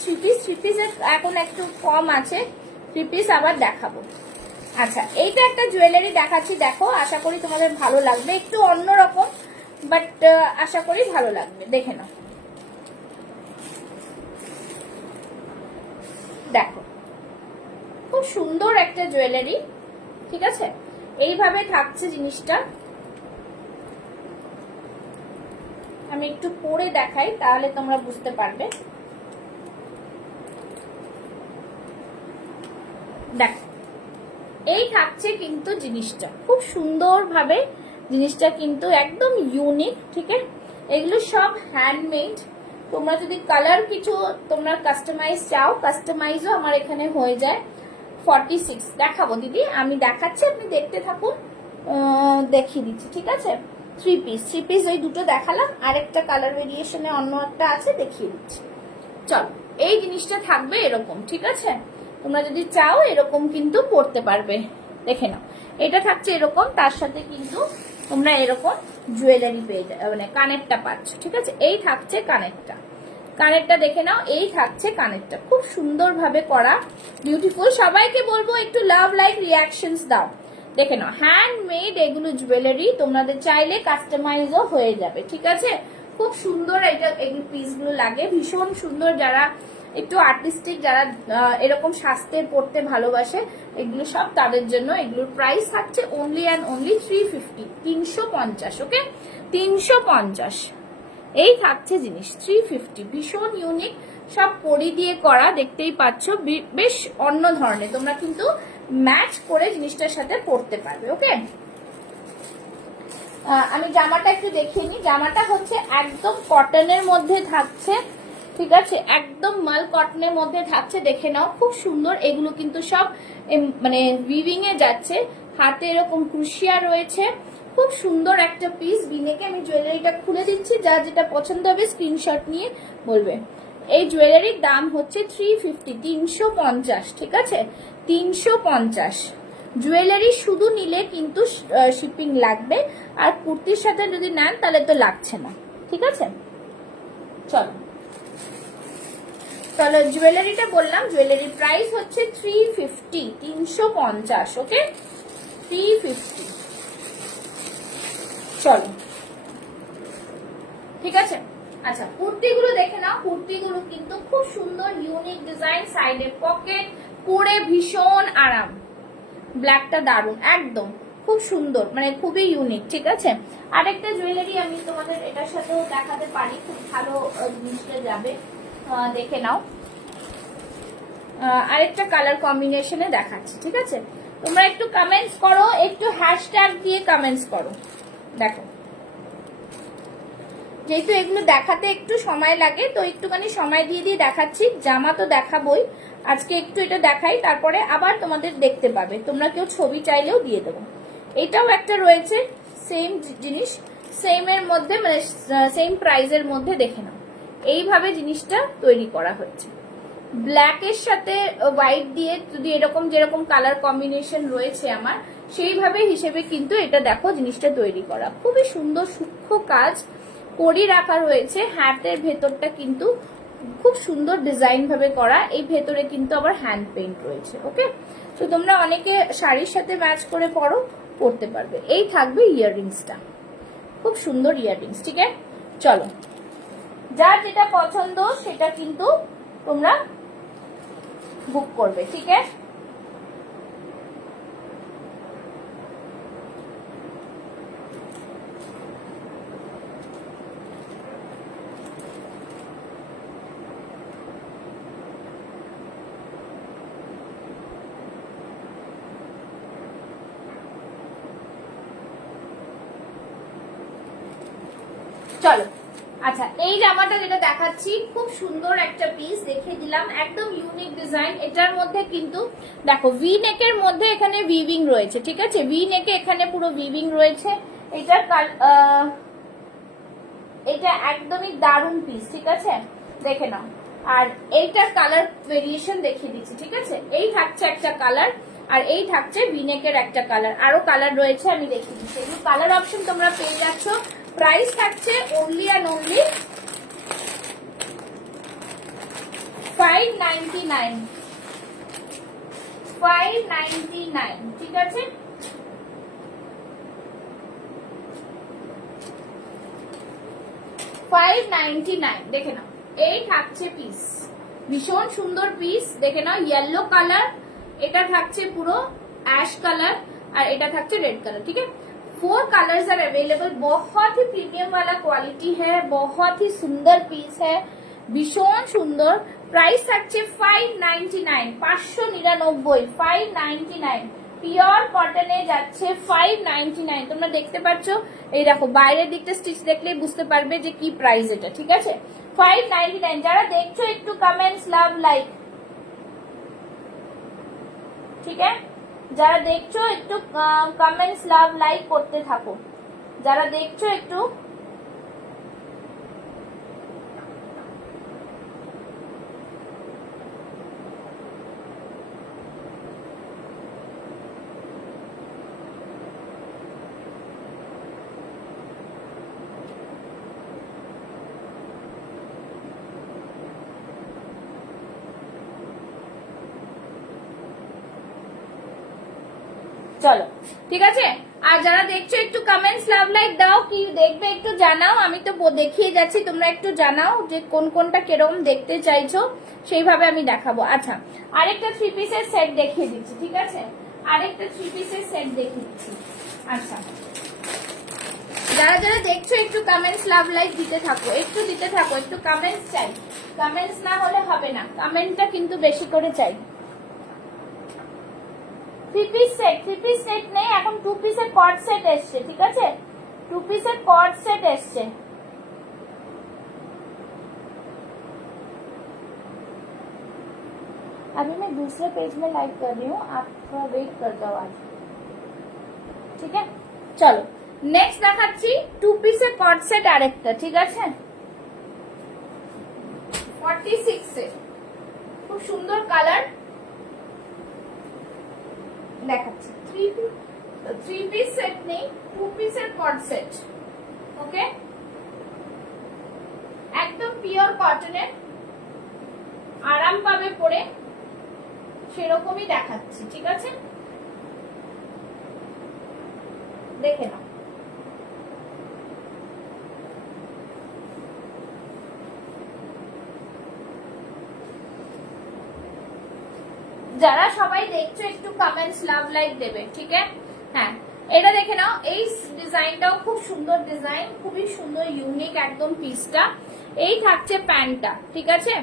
থ্রি পিসের এখন একটু কম আছে, থ্রি পিস আবার দেখাবো। আচ্ছা, এইটা একটা জুয়েলারি দেখাচ্ছি, দেখো, আশা করি তোমাদের ভালো লাগবে, একটু অন্যরকম, বাট আশা করি ভালো লাগবে, দেখে নাও। দেখো, খুব সুন্দর একটা জুয়েলারি, ঠিক আছে, এইভাবে থাকছে জিনিসটা। আমি একটু পরে দেখাই, তাহলে তোমরা বুঝতে পারবে। দেখো, এই থাকছে কিন্তু জিনিসটা, খুব সুন্দর ভাবে জিনিসটা কিন্তু একদম ইউনিক, ঠিক আছে। এগুলো সব হ্যান্ডমেড। তোমরা যদি কালার কিছু তোমরা কাস্টমাইজ চাও, কাস্টমাইজও আমার এখানে হয়ে যায়। 46 দেখাবো দিদি, আমি দেখাচ্ছি, আপনি দেখতে থাকুন, দেখিয়ে দিচ্ছি, ঠিক আছে। থ্রি পিস ওই দুটো দেখালাম, আরেকটা কালার ভেরিয়েশনে অন্য একটা আছে, দেখিয়ে দিচ্ছি। চলো, এই জিনিসটা থাকবে এরকম, ঠিক আছে। তোমরা যদি চাও এরকম কিন্তু পড়তে পারবে, দেখে নাও। এটা থাকছে এরকম, তার সাথে কিন্তু তোমরা এরকম জুয়েলারি পেয়ে মানে কানেরটা পাচ্ছ, ঠিক আছে। এই থাকছে কানেরটা দেখে নাও, এই থাকছে কানেরটা, খুব সুন্দর ভাবে করা, বিউটিফুল। সবাইকে বলবো একটু লাভ লাইক রিয়াকশনস দাও, দেখে নাও। হ্যান্ডমেড এগুলো জুয়েলারি, তোমাদের চাইলে কাস্টমাইজও হয়ে যাবে, ঠিক আছে। খুব সুন্দর এগুলো পিসগুলো লাগে, ভীষণ সুন্দর। যারা একটু আর্টিস্টিক, যারা এরকম শাস্তের পড়তে ভালোবাসে, এগুলো সব তাদের জন্য। এগুলোর প্রাইস থাকছে অনলি অ্যান্ড অনলি 350, 350, ওকে, 350। এই থাকছে জিনিস 350, ভীষণ ইউনিক, সব কড়ি দিয়ে করা, দেখতেই পাচ্ছ, বেশ অন্য ধরনের। তোমরা কিন্তু ম্যাচ করে জিনিসটার সাথে পরতে পারবে, ওকে। আমি জামাটা একটু দেখিয়ে নিই। জামাটা হচ্ছে একদম কটনের মধ্যে থাকছে, ঠিক আছে, একদম মাল কটনের মধ্যে থাকছে, দেখে নাও, খুব সুন্দর। এগুলো কিন্তু সব মানে উইভিং এ যাচ্ছে, হাতে এরকম ক্রুশিয়া রয়েছে, খুব সুন্দর একটা পিস। বিনেকে আমি জুয়েলারিটা খুলে দিচ্ছি, যা যেটা পছন্দ হবে স্ক্রিনশট নিয়ে বলবে। এই জুয়েলারির দাম হচ্ছে 350, 350, ঠিক আছে, 350। জুয়েলারি শুধু নিলে কিন্তু শিপিং লাগবে, আর কুর্তির সাথে যদি নেন তাহলে তো লাগছে না, ঠিক আছে। চলো চলো, জুয়েলারিটা বললাম, জুয়েলারির প্রাইস হচ্ছে 350, 350, ওকে, 350। চলো, ঠিক আছে। আচ্ছা, কুর্তিগুলো দেখে নাও। কুর্তিগুলো কিন্তু খুব সুন্দর, ইউনিক ডিজাইন, সাইডে পকেট, পরে ভীষণ আরাম। ব্ল্যাকটা দারুন, একদম খুব সুন্দর, মানে খুবই ইউনিক, ঠিক আছে। আরেকটা জুয়েলারি আমি তোমাদের এটার সাথেও দেখাতে পারি, খুব ভালো জিনিসটা যাবে, দেখে নাও। আরেকটা কালার কম্বিনেশনে দেখাচ্ছি, ঠিক আছে। তোমরা একটু কমেন্টস করো, একটু হ্যাশট্যাগ দিয়ে কমেন্টস করো। দেখো, যেহেতু এগুলো দেখাতে একটু সময় লাগে, তো একটুখানি সময় দিয়ে দিয়ে দেখাচ্ছি। জামা তো দেখাবোই, আজকে একটু এটা দেখাই, তারপরে আবার তোমাদের দেখতে পাবে। তোমরা কেউ ছবি চাইলেও দিয়ে দেবো। এটাও একটা রয়েছে, সেম জিনিস, সেম এর মধ্যে, মানে সেম প্রাইজের মধ্যে, দেখে নাও। এইভাবে জিনিসটা তৈরি করা হচ্ছে, ব্ল্যাকের সাথে হোয়াইট দিয়ে, যদি এরকম যেরকম কালার কম্বিনেশন রয়েছে আমার, সেইভাবে হিসেবে কিন্তু এটা দেখো জিনিসটা তৈরি করা, খুবই সুন্দর সূক্ষ্ম কাজ করি রাখা রয়েছে। হাতের ভেতরটা কিন্তু খুব সুন্দর ডিজাইন ভাবে করা, এই ভেতরে কিন্তু আবার হ্যান্ড পেইন্ট রয়েছে, ওকে। তো তোমরা অনেকে শাড়ির সাথে ম্যাচ করে পরতে পারবে। এই থাকবে ইয়াররিংসটা, খুব সুন্দর ইয়াররিংস, ঠিক আছে। চলো, যার যেটা পছন্দ সেটা কিন্তু তোমরা বুক করবে, ঠিক আছে। চলো, আচ্ছা, এই জামাটা যেটা দেখাচ্ছি, খুব সুন্দর একটা পিস দেখিয়ে দিলাম, একদম ইউনিক ডিজাইন। এটার মধ্যে কিন্তু দেখো ভি নেকের মধ্যে এখানে উইভিং রয়েছে, ঠিক আছে, ভি নেকে এখানে পুরো উইভিং রয়েছে। এটা একদমই দারুণ পিস, ঠিক আছে, দেখে নাও। আর এইটার কালার ভেরিয়েশন দেখিয়ে দিচ্ছি, ঠিক আছে। এই থাকছে একটা কালার, আর এই থাকছে ভিনেকের একটা কালার, আরো কালার রয়েছে, আমি দেখিয়ে দিচ্ছি। এগুলো কালার অপশন তোমরা পেয়ে যাচ্ছ। প্রাইস থাকছে অনলি অ্যান্ড অনলি 599, 599, ঠিক আছে। দেখে নাও, এই থাকছে পিস, ভীষণ সুন্দর পিস, দেখে নাও, येलो কালার, এটা থাকছে পুরো অ্যাশ কালার, আর এটা থাকছে रेड कलर, ठीक है। 4 कलर्स आर अवेलेबल, बहुत ही प्रीमियम वाला क्वालिटी है, बहुत ही सुंदर पीस है, भीषण सुंदर। प्राइस থাকছে 599, 599, 599, পিওর কটনে যাচ্ছে 599। তোমরা দেখতে পাচ্ছ, এই দেখো বাইরের দিকটা স্টিচ দেখলেই বুঝতে পারবে যে কি প্রাইস এটা, ঠিক আছে। 599। যারা দেখছো একটু কমেন্টস, লাভ, লাইক, ঠিক আছে। যারা দেখছো একটু কমেন্টস, লাভ, লাইক করতে থাকো, যারা দেখছো একটু। চলো, ঠিক আছে। আর যারা দেখছো একটু কমেন্টস, লাভ, লাইক দাও, কি দেখবে একটু জানাও। আমি তো দেখিয়ে যাচ্ছি, তোমরা একটু জানাও যে কোন কোনটা কিরকম দেখতে চাইছো, সেইভাবে আমি দেখাবো। আচ্ছা, আরেকটা 3 পিসের সেট দেখিয়ে দিচ্ছি, ঠিক আছে, আরেকটা 3 পিসের সেট দেখিয়ে দিচ্ছি। আচ্ছা, যারা যারা দেখছো একটু কমেন্টস, লাভ, লাইক দিতে থাকো, একটু দিতে থাকো, একটু কমেন্টস চাই, কমেন্টস না হলে হবে না, কমেন্টটা কিন্তু বেশি করে চাই। 3 পিস সেট নেই এখন, 2 পিসের কট সেট এসছে, ঠিক আছে, 2 পিসের কট সেট এসছে। अभी मैं दूसरे पेज में लाइव कर रही हूँ, आप थोड़ा वेट कर जाओ आज, ठीक है। चलो नेक्स्ट দেখাচ্ছি 2 পিসের কট সেট আরেকটা, ঠিক আছে, 46 এ, খুব সুন্দর কালার দেখাচ্ছি। 3 পিস সেট নেই, 2 পিসের কট সেট, ওকে, একদম পিওর কটনের, আরাম পাবে পরে, সেরকমই দেখাচ্ছি, ঠিক আছে, দেখে নাও। যারা সবাই দেখছো একটু কমেন্টস, লাভ, লাইক দেবে, ঠিক আছে। হ্যাঁ, এটা দেখে নাও, এই ডিজাইনটাও খুব সুন্দর ডিজাইন, খুবই সুন্দর ইউনিক একদম পিসটা। এই থাকছে প্যান্টটা, ঠিক আছে,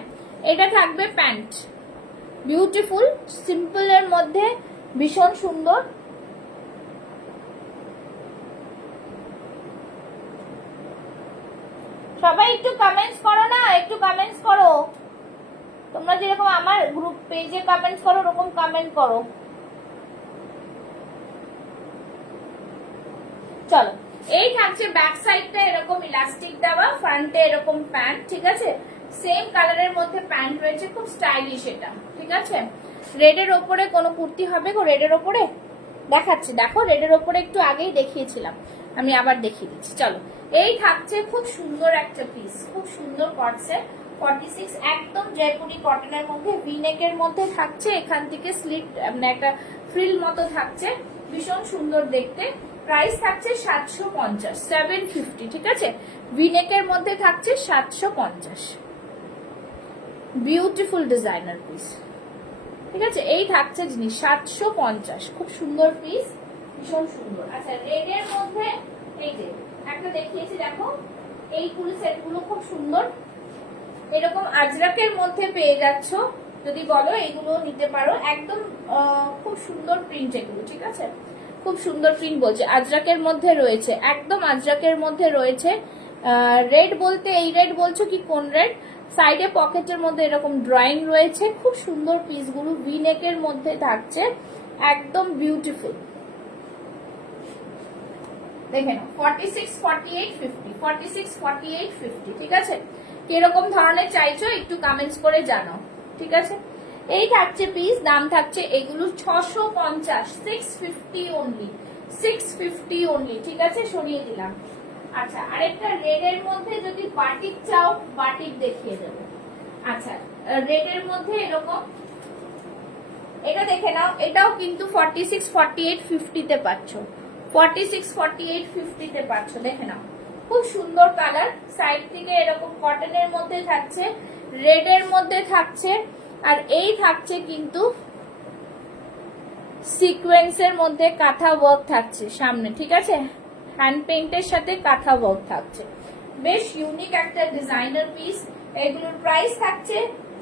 এটা থাকবে প্যান্ট, বিউটিফুল সিম্পল এর মধ্যে, ভীষণ সুন্দর। সবাই একটু কমেন্টস করো না, একটু কমেন্টস করো, তোমরা যেরকম আমার গ্রুপ পেজে কমেন্টস করো ওরকম কমেন্ট করো। চলো, এই থাকছে ব্যাক সাইডটা এরকম ইলাস্টিক দেওয়া, ফ্রন্টে এরকম প্যান্ট, ঠিক আছে, সেম কালারের মধ্যে প্যান্ট রয়েছে, খুব স্টাইলিশ এটা, ঠিক আছে। রেডের ওপরে কোনো কুর্তি হবে গো, রেডের ওপরে দেখাচ্ছি, দেখো রেডের ওপরে একটু আগেই দেখিয়েছিলাম, আমি আবার দেখিয়ে দিচ্ছি। চলো, এই থাকছে খুব সুন্দর একটা পিস, খুব সুন্দর কট সেট, 46, একদম জয়পুরি কটনের মধ্যে, ভিনেকের মধ্যে থাকছে, এখান থেকে স্লিট মানে একটা ফ্রিল মতো থাকছে, ভীষণ সুন্দর দেখতে। প্রাইস থাকছে 750, 750, ঠিক আছে, ভিনেকের মধ্যে থাকছে 750, বিউটিফুল ডিজাইনার পিস, ঠিক আছে। এই থাকছে জিনিস 750, খুব সুন্দর পিস, ভীষণ সুন্দর। আচ্ছা, রেড এর মধ্যে এই যে একটা দেখিয়েছি, দেখো এই ফুল সেট গুলো খুব সুন্দর, এরকম আজরাকের মধ্যে পেয়ে যাচ্ছ, যদি বলো এগুলো নিতে পারো, একদম খুব সুন্দর প্রিন্ট এগুলো, ঠিক আছে, খুব সুন্দর প্রিন্ট বলছে, আজরাকের মধ্যে রয়েছে, একদম আজরাকের মধ্যে রয়েছে। রেড বলতে এই রেড বলছো কি কোন রেড? সাইডে পকেটের মধ্যে এরকম ড্রয়িং রয়েছে, খুব সুন্দর পিসগুলো, ভি নেকের মধ্যে থাকছে, একদম বিউটিফুল। দেখে নাও, 46, 48, 50, 46, 48, 50, ঠিক আছে। কিরকম ধরনের চাইছো একটু কমেন্টস করে জানাও, ঠিক আছে। এই থাকছে পিস, দাম থাকছে এগুলো 650, 650 অনলি, 650 অনলি, ঠিক আছে, সরিয়ে দিলাম। আচ্ছা, আরেকটা রেড এর মধ্যে যদি বাটিক চাও, বাটিক দেখিয়ে দেবো। আচ্ছা রেড এর মধ্যে এরকম, এটা দেখে নাও, এটাও কিন্তু 46 48 50 তে পাচ্ছ, 46 48 50 তে পাচ্ছ, দেখে নাও খুব সুন্দর কালার। সাইড থেকে এরকম কটনের মধ্যে থাকছে, রেড এর মধ্যে থাকছে, আর এই থাকছে কিন্তু সিকোয়েন্সের মধ্যে কাঁথা ওয়ার্ক থাকছে সামনে, ঠিক আছে, হ্যান্ড পেইন্টের সাথে কাঁথা ওয়ার্ক থাকছে, বেশ ইউনিক একটা ডিজাইনার পিস। এগুলোর প্রাইস থাকছে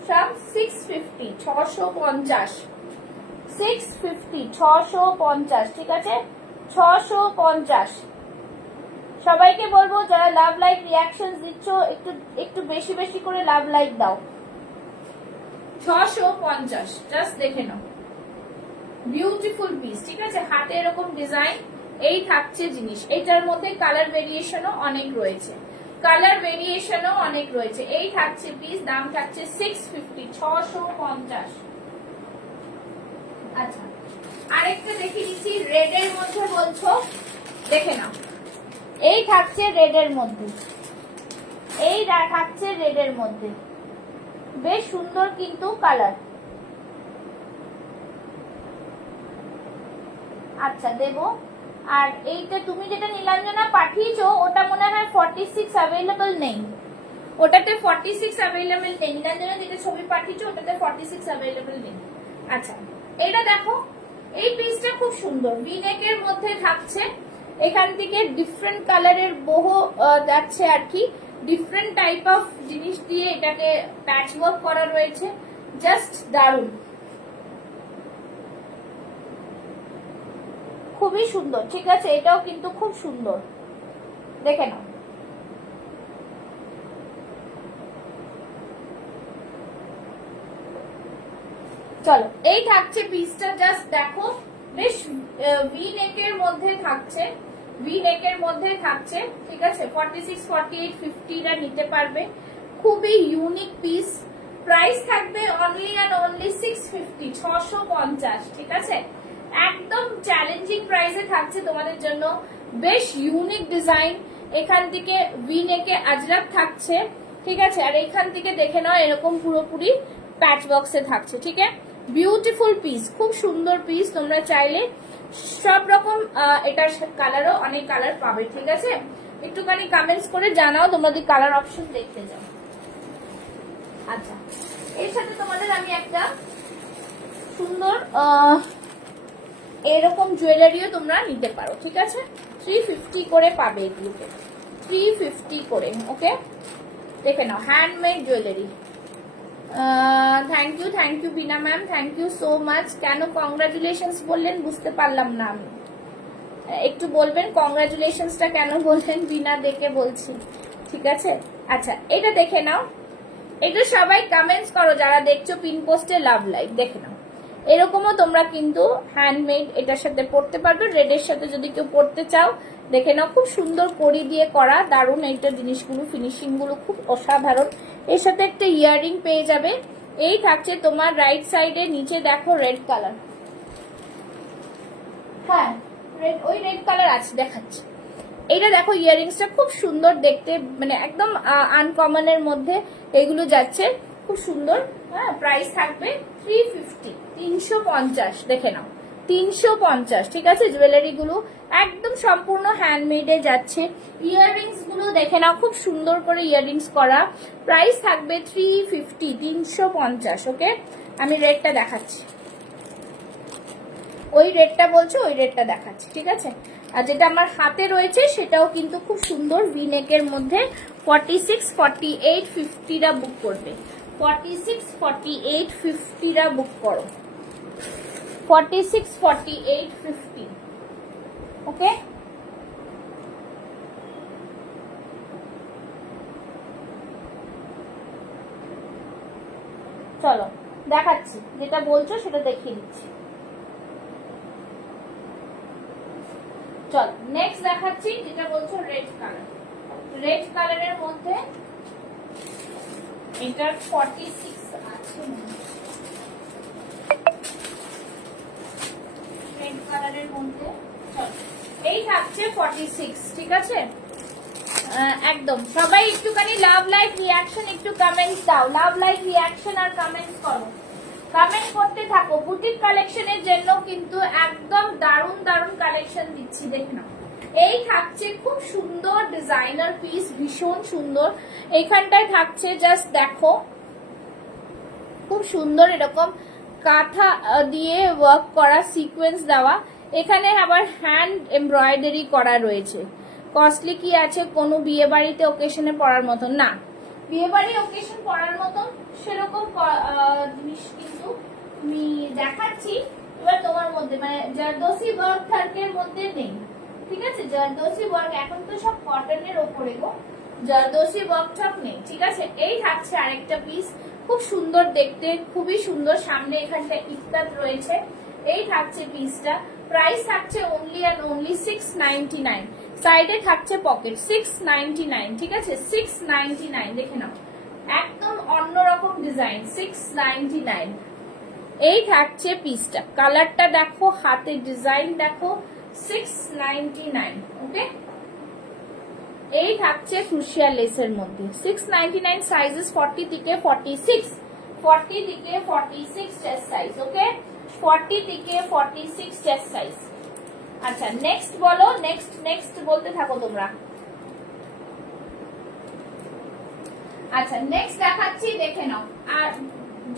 সব 650 650 650 650, ঠিক আছে 650। সবাইকে বলবো যারা লাভ লাইক রিয়াকশন দিচ্ছ একটু একটু বেশি বেশি করে লাভ লাইক দাও। 650 জাস্ট দেখে নাও, বিউটিফুল পিস, ঠিক আছে, হাতে এরকম ডিজাইন, এই থাকছে জিনিস। এটার মধ্যে কালার ভেরিয়েশনও অনেক রয়েছে, কালার ভেরিয়েশনও অনেক রয়েছে। এই থাকছে পিস, দাম থাকছে 650 650। আচ্ছা আরেকটা দেখিয়ে দিচ্ছি রেড এর মধ্যে, বলছো দেখে নাও, এই থাকছে রেড এর মধ্যে, এই থাকছে রেড এর মধ্যে, বেশ সুন্দর কিন্তু কালার। আচ্ছা দেবো। আর এইটা তুমি যেটা নীলাঞ্জনা পাঠিয়েছো ওটা মনে হয় 46 অ্যাভেলেবল নেই, ওটাতে 46 অ্যাভেলেবল নেই। নীলাঞ্জনা যেটা ছবি পাঠিয়েছো ওটাতে 46 অ্যাভেলেবল নেই। আচ্ছা এটা দেখো, এই পিসটা খুব সুন্দর, ভিনেকের মধ্যে থাকছে, এখান থেকে ডিফারেন্ট কালারের বহু যাচ্ছে আর কি, ডিফারেন্ট টাইপ অফ জিনিস দিয়ে এটাকে প্যাচ ওয়ার্ক করা রয়েছে, জাস্ট দারুণ, খুবই সুন্দর, ঠিক আছে, এটাও কিন্তু খুব সুন্দর, দেখে নাও। চলো এই থাকছে পিসটা, জাস্ট দেখো, বেশ ভি নেকের মধ্যে থাকছে, ভি নেকের মধ্যে থাকছে, ঠিক আছে, 46 48 50 রা নিতে পারবে, খুবই ইউনিক পিস। প্রাইস থাকবে অনলি অ্যান্ড অনলি 650 650, ঠিক আছে, একদম চ্যালেঞ্জিং প্রাইসে থাকছে তোমাদের জন্য, বেশ ইউনিক ডিজাইন। এখান থেকে ভি নেকে আজরাক থাকছে, ঠিক আছে, আর এখান থেকে দেখে নাও এরকম পুরোপুরি প্যাচ বক্সে থাকছে, ঠিক আছে, বিউটিফুল পিস, খুব সুন্দর পিস। তোমরা চাইলে সব রকম এটার কালারও অনেক কালার পাবে, ঠিক আছে, একটুখানি কমেন্টস করে জানাও তোমরা যদি কালার অপশন দেখতে যাও। আচ্ছা এর সাথে তোমাদের আমি একটা সুন্দর এরকম জুয়েলারিও তোমরা নিতে পারো, ঠিক আছে, 350 করে পাবে এগুলোকে, 350 করে, ওকে, দেখে নাও, handmade jewellery. Thank you Bina ma'am, thank you so much. কেন কংগ্রাচুলেশনস বললেন বুঝতে পারলাম না আমি, একটু বলবেন কংগ্রাচুলেশনসটা কেন বললেন, বিনা দেখে বলছি, ঠিক আছে। আচ্ছা এটা দেখে নাও, এটা সবাই কমেন্টস করো যারা দেখছো পিন পোস্টে লাভ লাইক, দেখে নাও, এরকমও তোমরা কিন্তু হ্যান্ডমেড এটার সাথে পড়তে পারবে, রেডের সাথে যদি কেউ পড়তে চাও, দেখে নাও, খুব সুন্দর কড়ি দিয়ে করা, দারুণ এইটা জিনিসগুলো, ফিনিশিং গুলো খুব অসাধারণ। এর সাথে একটা ইয়াররিং পেয়ে যাবে, এই থাকছে তোমার রাইট সাইডে, নিচে দেখো রেড কালার, হ্যাঁ রেড, ওই রেড কালার আছে দেখাচ্ছে, এইটা দেখো ইয়াররিংসটা খুব সুন্দর দেখতে, মানে একদম আনকমনের মধ্যে এগুলো যাচ্ছে, খুব সুন্দর। হ্যাঁ প্রাইস থাকবে 350 350, দেখে নাও 350, ঠিক আছে, জুয়েলারি গুলো একদম সম্পূর্ণ হ্যান্ডমেডে যাচ্ছে। ইয়াররিংস গুলো দেখে নাও, খুব সুন্দর করে ইয়াররিংস করা, প্রাইস থাকবে 350 350, ওকে। আমি রেডটা দেখাচ্ছি, ওই রেডটা বলছো ওই রেডটা দেখাচ্ছি, ঠিক আছে। আর যেটা আমার হাতে রয়েছে সেটাও কিন্তু খুব সুন্দর, ভি নেকের মধ্যে, 46 48 50 রা বুক করবে, 46 48 50 রা বুক করো, 46 48 50, ওকে। চলো দেখাচ্ছি, যেটা বলছো সেটা দেখিয়ে দিচ্ছি। চল নেক্সট দেখাচ্ছি, যেটা বলছো রেড কালার, রেড কালারের মধ্যে এটার 46 আছে, রেড কালারের মধ্যে, চল এই থাকছে 46, ঠিক আছে, একদম সবাই একটুখানি লাভ লাইক রিয়াকশন একটু কমেন্টস দাও, লাভ লাইক রিয়াকশন আর কমেন্টস করো, কমেন্ট করতে থাকো। বুটিক কালেকশনের জন্য কিন্তু একদম দারুণ দারুণ কালেকশন দিচ্ছি, দেখে নাও। এই থাকছে খুব সুন্দর ডিজাইনার পিস, ভীষণ সুন্দর। এইখানটায় থাকছে জাস্ট দেখো খুব সুন্দর এরকম কাঁথা দিয়ে ওয়ার্ক করা, সিকোয়েন্স দেওয়া, এখানে আবার হ্যান্ড এমব্রয়ডারি করা রয়েছে। কস্টলি কি আছে, কোনো বিয়ে বাড়িতে ওকেশনে পরার মতন না, বিয়ে বাড়ি ওকেশন পরার মতন সেরকম জিনিস কিন্তু আমি দেখাচ্ছি। এবার তোমার মধ্যে মানে জারদোসি ওয়ার্ক থার্কের মধ্যে নেই, ঠিক আছে? জারদোসি ওয়ার্ক এখন তো সব কটনের ওপরে গো, জারদোসি ওয়ার্ক ঠাক নেই, ঠিক আছে? এই থাকছে আরেকটা পিস, খুব সুন্দর দেখতে, খুবই সুন্দর। সামনে এখানটা ইফতার রয়েছে। এই থাকছে পিসটা, প্রাইস থাকছে অনলি অ্যান্ড অনলি 699। সাইডে থাকছে পকেট, 699, ঠিক আছে? 699, দেখে নাও একদম অন্যরকম ডিজাইন, 699। এই থাকছে পিসটা, কালারটা দেখো, হাতের ডিজাইন দেখো, 699, ওকে? এই থাকছে ক্রুশিয়া লেসের মধ্যে, 699, সাইজেস 40 থেকে 46, 40 থেকে 46 চেস্ট সাইজ, ওকে? 40 থেকে 46 চেস্ট সাইজ। আচ্ছা নেক্সট বলো, নেক্সট নেক্সট বলতে থাকো তোমরা। আচ্ছা নেক্সট দেখাচ্ছি, দেখে নাও, আর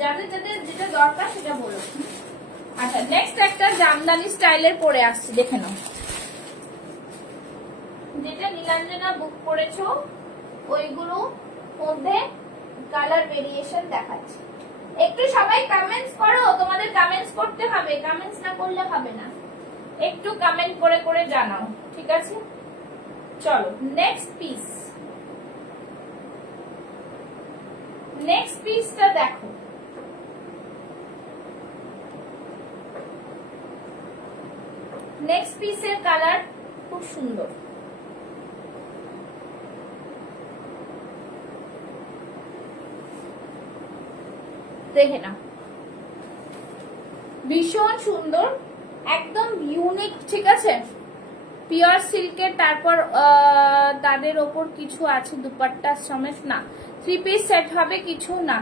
যাদের যাদের যেটা দরকার সেটা বলো। আচ্ছা নেক্সট একটা জামদানি স্টাইলের পরে আসছে, দেখে নাও, যেটা নীলাঞ্জনা বুক করেছো ওইগুলো মধ্যে কালার ভেরিয়েশন দেখাচ্ছি। একটু সবাই কমেন্টস করো, তোমাদের কমেন্টস করতে হবে, কমেন্টস না করলে হবে না, একটু কমেন্ট করে করে জানাও, ঠিক আছে? চলো নেক্সট পিস, নেক্সট পিসটা দেখো, নেক্সট পিসের কালার খুব সুন্দর, দেখে না ভীষণ সুন্দর, একদম ইউনিক, ঠিক আছে? পিওর সিল্কের, তারপর তাদের ওপর কিছু আছে দুপাট্টা সমেত, না 3 পিস সেট হবে কিছু না।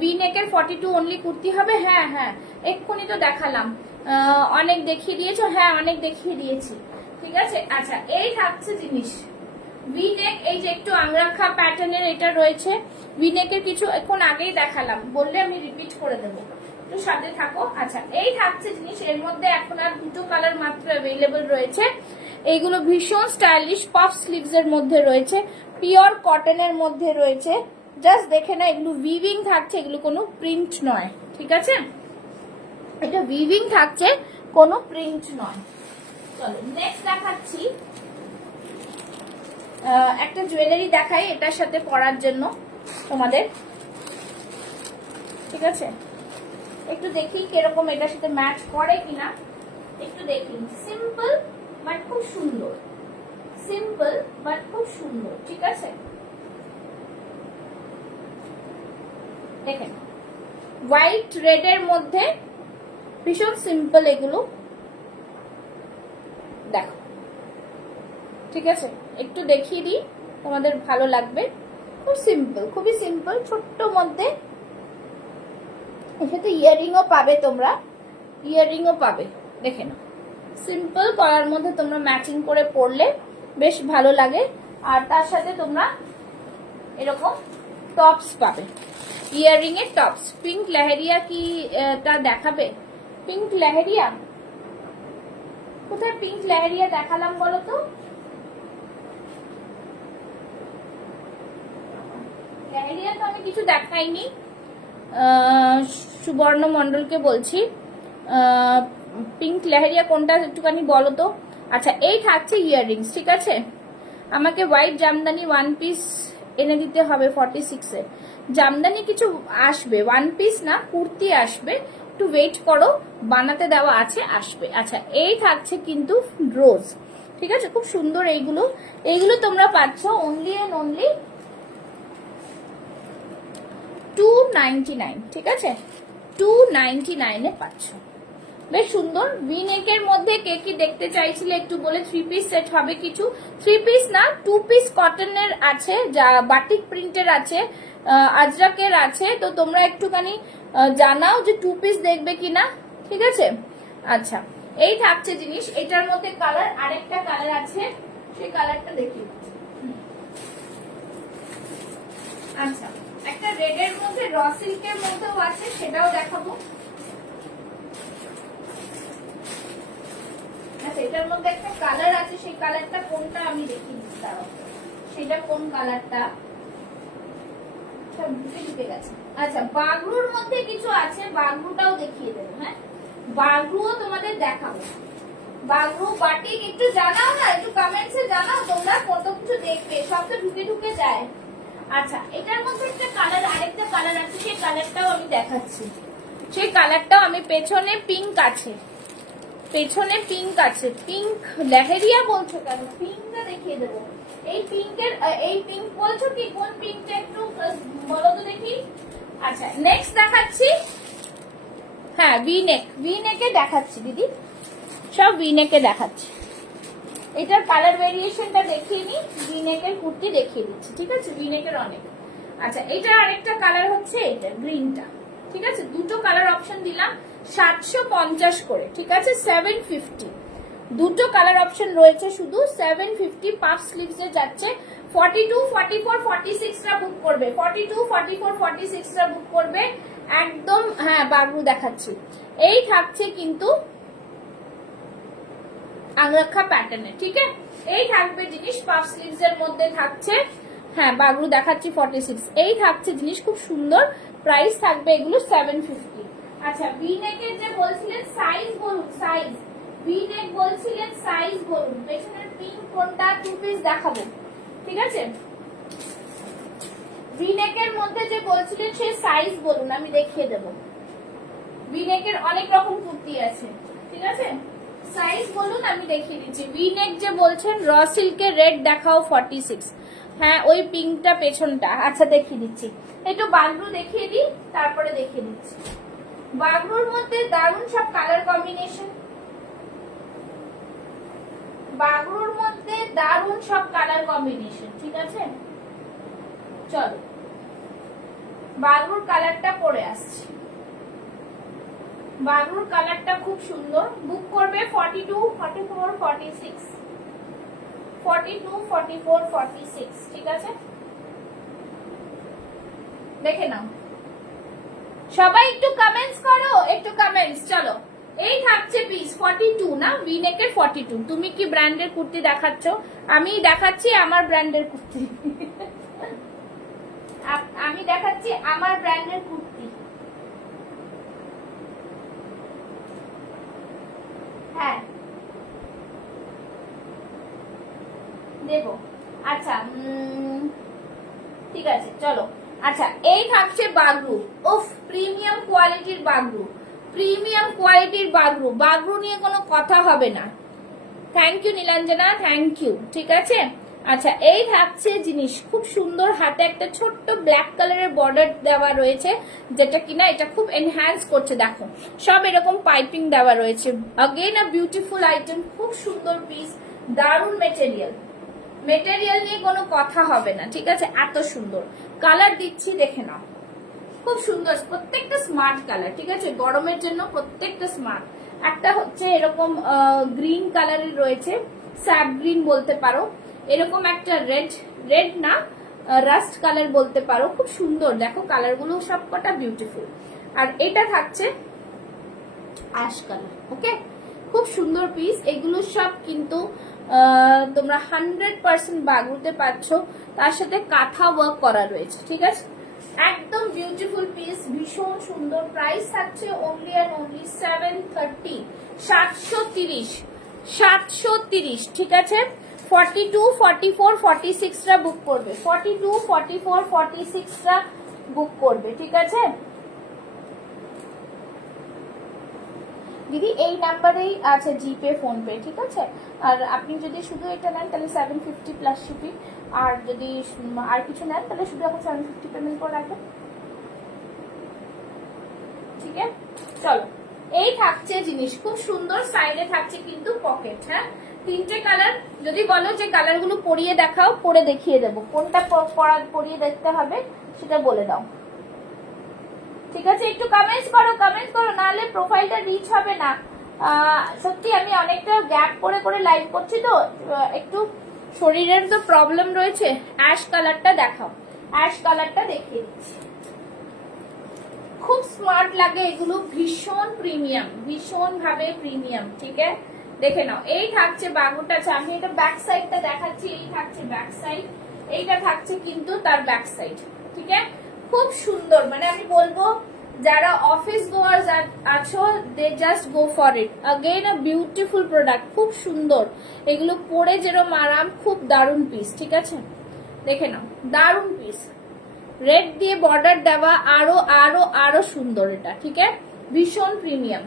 ভি নেকের 42 অনলি কুর্তি হবে, হ্যাঁ হ্যাঁ এক্ষুনি তো দেখালাম, অনেক দেখিয়ে দিয়েছো, হ্যাঁ অনেক দেখিয়ে দিয়েছি, ঠিক আছে? আচ্ছা এই থাকছে জিনিস, ভি নেক, এই যে একটু আংরাখা প্যাটার্নের এটা রয়েছে, ভি নেকের কিছু এখন আগেই দেখালাম, বললে আমি রিপিট করে দেবো, একটু সাথে থাকো। আচ্ছা এই থাকছে জিনিস, এর মধ্যে এখন আর দুটো কালার মাত্র অ্যাভেলেবল রয়েছে। এইগুলো ভীষণ স্টাইলিশ, পাফ স্লিভস এর মধ্যে রয়েছে, পিওর কটনের মধ্যে রয়েছে, জাস্ট দেখে না, এগুলো উইভিং থাকছে, এগুলো কোনো প্রিন্ট নয়, ঠিক আছে? এটা উইভিং থাকছে, কোনো প্রিন্ট নয়। চলো নেক্সট দেখাচ্ছি, একটা জুয়েলারি দেখাই এটার সাথে পরার জন্য তোমাদের, ঠিক আছে? একটু দেখি কিরকম এটার সাথে ম্যাচ করে কিনা, একটু দেখি। সিম্পল বাট খুব সুন্দর, সিম্পল বাট খুব সুন্দর, ঠিক আছে? দেখেন হোয়াইট রেড এর মধ্যে ভীষণ সিম্পল, এগুলো দেখো, ঠিক আছে? একটু দেখিয়ে দিই, তোমাদের ভালো লাগবে, খুব সিম্পল, খুবই সিম্পল, ছোট্ট মধ্যে। এর সাথে ইয়াররিংও পাবে তোমরা, ইয়াররিংও পাবে, দেখে নাও, সিম্পল কলার মধ্যে তোমরা ম্যাচিং করে পরলে বেশ ভালো লাগে। আর তার সাথে তোমরা এরকম টপস পাবে, ইয়াররিং এর টপস। পিঙ্ক লেহেরিয়া কি তা দেখাবে? পিঙ্ক লেহেরিয়া কোথায়? পিঙ্ক লেহেরিয়া দেখালাম বলো তো, লেহেরিয়া তো আমি কিছু দেখাইনি, সুবর্ণ মন্ডলকে বলছি, পিঙ্ক লেহেরিয়া কোনটা একটুখানি বলো তো। আচ্ছা এই থাকছে ইয়াররিংস, ঠিক আছে? আমাকে হোয়াইট জামদানি 1 পিস এনে দিতে হবে 46 এ, জামদানি কিছু আসবে, 1 পিস না কুর্তি আসবে, একটু ওয়েট করো, বানাতে দেওয়া আছে, আসবে। আচ্ছা এই থাকছে কিন্তু রোজ, ঠিক আছে? খুব সুন্দর এইগুলো, এইগুলো তোমরা পাচ্ছ অনলি এন্ড অনলি 299, ঠিক আছে? 299 এ পাচ্ছ, বেশ সুন্দর। ভি নেকের মধ্যে কে কি দেখতে চাইছিলে একটু বলে। 3 পিস সেট হবে কিছু, 3 পিস না 2 পিস কটনের আছে, যা বাটিক প্রিন্টের আছে, আজরাকের আছে। তো তোমরা একটুখানি জানাও যে 2 পিস দেখবে কিনা, ঠিক আছে। আচ্ছা, এই থাকছে জিনিস। এটার মধ্যে কালার, আরেকটা কালার আছে, সেই কালারটা দেখি। আচ্ছা, একটা রেড এর মধ্যে র সিল্কের মধ্যেও আছে, সেটাও দেখাবো। আচ্ছা, এটার মধ্যে একটা কালার আছে, সেই কালারটা কোনটা আমি দেখিয়ে দিচ্ছি, দাঁড়াও। সেটা কোন কালারটা, ঢুকে গেছে। আচ্ছা, বাগরুর মধ্যে কিছু আছে, বাগরুটাও দেখিয়ে দেবো। হ্যাঁ, বাগরুও তোমাদের দেখাবো। বাগরু বাটিক একটু জানাও না, একটু কমেন্টসে জানাও তোমরা কত কিছু দেখবে, সব তো ঢুকে ঢুকে যায়। আচ্ছা, এটার মধ্যে একটা কালার, আরেকটা কালার আছে, সেই কালারটাও আমি দেখাচ্ছি। সেই কালারটাও আমি, পেছনে পিঙ্ক আছে, পেছনে পিঙ্ক আছে। পিঙ্ক লেহেরিয়া বলছো কেন, পিঙ্কটা দেখিয়ে দেবো। এই পিঙ্কের, এই পিঙ্ক বলছো কি, কোন পিঙ্কটা একটু বলো তো দেখি। আচ্ছা, নেক্সট দেখাচ্ছি। হ্যাঁ, ভি নেক, ভি নেকে দেখাচ্ছি দিদি, সব ভি নেকে দেখাচ্ছি। এটার কালার ভেরিয়েশনটা দেখিয়ে নি, ভি নেকের কুর্তি দেখিয়ে দিচ্ছি, ঠিক আছে। ভি নেকের অনেক। আচ্ছা, এটা আরেকটা কালার হচ্ছে এটা গ্রিনটা, ঠিক আছে। দুটো কালার অপশন দিলাম, 750 করে, ঠিক আছে। 750, দুটো কালার অপশন রয়েছে শুধু, 750। পাফ স্লিভস এ যাচ্ছে। 42, 44, 46 টা বুক করবে, 42, 44, 46 টা বুক করবে একদম। হ্যাঁ, বাগরু দেখাচ্ছি। এই থাকছে কিন্তু আংরক্ষা প্যাটার্নে, ঠিক আছে। এই থাকবে জিনিস, পাফ স্লিভস এর মধ্যে থাকছে। হ্যাঁ, বাগরু দেখাচ্ছি 46। এই থাকছে জিনিস, খুব সুন্দর। প্রাইস থাকবে এগুলো 750। আচ্ছা, ভি নেকের যে বলছিলেন সাইজ বলুন, সাইজ। ভি নেক বলছিলেন সাইজ বলুন। পেছনের পিঙ্ক কোনটা, 2 পিস দেখাবো, ঠিক আছে। ভি নেকের মধ্যে যে বলছিলেন সেই সাইজ বলুন, আমি দেখিয়ে দেব। ভি নেকের অনেক রকম কুর্তি আছে, ঠিক আছে। সাইজ বলুন, আমি দেখিয়ে দিচ্ছি। ভি নেক যে বলছেন, র সিল্কের রেড দেখাও 46। হ্যাঁ, ওই পিঙ্কটা পেছনটা। আচ্ছা, দেখিয়ে দিচ্ছি। একটু বাগরু দেখিয়ে দিই, তারপরে দেখিয়ে দিচ্ছি। বাগরুর মধ্যে দারুণ সব কালার কম্বিনেশন, বাগরুর মধ্যে দারুণ সব কালার কম্বিনেশন, ঠিক আছে। চলো, বাগরুর কালারটা পরে আসছি। বাগরুর কালারটা খুব সুন্দর। বুক করবে 42, 44, 46, 42, 44, 46, ঠিক আছে। দেখে নাও সবাই, একটু কমেন্টস করো, একটু কমেন্টস। চলো, এই থাকছে পিস 42 না, ভি নেকের 42। তুমি কি ব্র্যান্ডের কুর্তি দেখাচ্ছ? আমি দেখাচ্ছি আমার ব্র্যান্ডের কুর্তি। আমি দেখাচ্ছি আমার ব্র্যান্ডের কুর্তি। হ্যাঁ, দেব। আচ্ছা, ঠিক আছে, চলো। আচ্ছা, এই থাকছে বাগরু। উফ, প্রিমিয়াম কোয়ালিটির বাগরু, প্রিমিয়াম কোয়ালিটির বাগরু। বাগরু নিয়ে কোনো কথা হবে না। Thank you Nilanjana, thank you, ঠিক আছে। আচ্ছা, এই থাকছে জিনিস, খুব সুন্দর। হাতে একটা ছোট্ট ব্ল্যাক কালারের বর্ডার দেওয়া রয়েছে, যেটা কিনা এটা খুব এনহ্যান্স করছে। দেখো, সব এরকম পাইপিং দেওয়া রয়েছে। अगेन আ বিউটিফুল আইটেম, খুব সুন্দর পিস, দারুণ মেটেরিয়াল। মেটেরিয়াল নিয়ে কোনো কথা হবে না, ঠিক আছে। এত সুন্দর কালার দিচ্ছি, দেখে নাও, খুব সুন্দর। প্রত্যেকটা স্মার্ট কালার, ঠিক আছে। গরমের জন্য প্রত্যেকটা স্মার্ট। একটা হচ্ছে এরকম গ্রিন কালারের রয়েছে, স্যাপ গ্রিন বলতে পারো। এরকম একটা রেড, রেড না রাস্ট কালার বলতে পারো। খুব সুন্দর, দেখো কালারগুলো সবকটা বিউটিফুল। আর এটা থাকছে অ্যাশ কালার, ওকে। খুব সুন্দর পিস। এগুলো সব কিন্তু তোমরা 100% বাগরুতে পাচ্ছ, তার সাথে কাঁথা ওয়ার্ক করা রয়েছে, ঠিক আছে। একদম বিউটিফুল পিস, ভীষণ সুন্দর। প্রাইস থাকছে অনলি এন্ড অনলি 730, 730, 730, ঠিক আছে। 42, 44, 46 টা বুক করবে, 42, 44, 46 টা বুক করবে, ঠিক আছে দিদি। এই নাম্বারেই আছে জিপে, ফোনপে, ঠিক আছে। আর আপনি যদি শুধু এটা নেন তাহলে 750 প্লাস শিপিং, আর যদি আর কিছু নেন তাহলে শুধু এখন 750 পেমেন্ট করে রাখবেন, ঠিক আছে। চলো, এই থাকছে জিনিস খুব সুন্দর, সাইডে থাকছে কিন্তু পকেট। হ্যাঁ, তিনটে কালার। যদি বলো যে কালার গুলো পরিয়ে দেখাও, পরে দেখিয়ে দেবো। কোনটা পরিয়ে দেখতে হবে সেটা বলে দাও, ঠিক আছে? একটু কমেন্টস করো, নাহলে প্রোফাইলটা রিচ হবে না। সত্যি আমি অনেকটা গ্যাপ করে লাইভ করছি তো, একটু শরীরের তো প্রবলেম রয়েছে। অ্যাশ কালারটা দেখাও, অ্যাশ কালারটা দেখিয়ে দিচ্ছি। খুব স্মার্ট লাগে এগুলো, ভীষণ প্রিমিয়াম, ভীষণ ভাবে প্রিমিয়াম। ঠিক আছে, দেখে নাও। এই থাকছে বাগুটা, আমি এটা ব্যাক সাইডটা দেখাচ্ছি। এই থাকছে ব্যাক সাইড, এইটা থাকছে কিন্তু তার ব্যাক সাইড। ঠিক আছে, খুব সুন্দর। মানে আমি বলবো যারা অফিস গোয়ার্স আছো, they just go for it. Again a beautiful product, খুব সুন্দর। এগুলো পরে যেরকম আরাম, খুব দারুন পিস। ঠিক আছে, দেখে নাও, দারুন পিস। রেড দিয়ে বর্ডার দেওয়া, আরো আরো আরো সুন্দর এটা। ঠিক আছে, ভীষণ প্রিমিয়াম।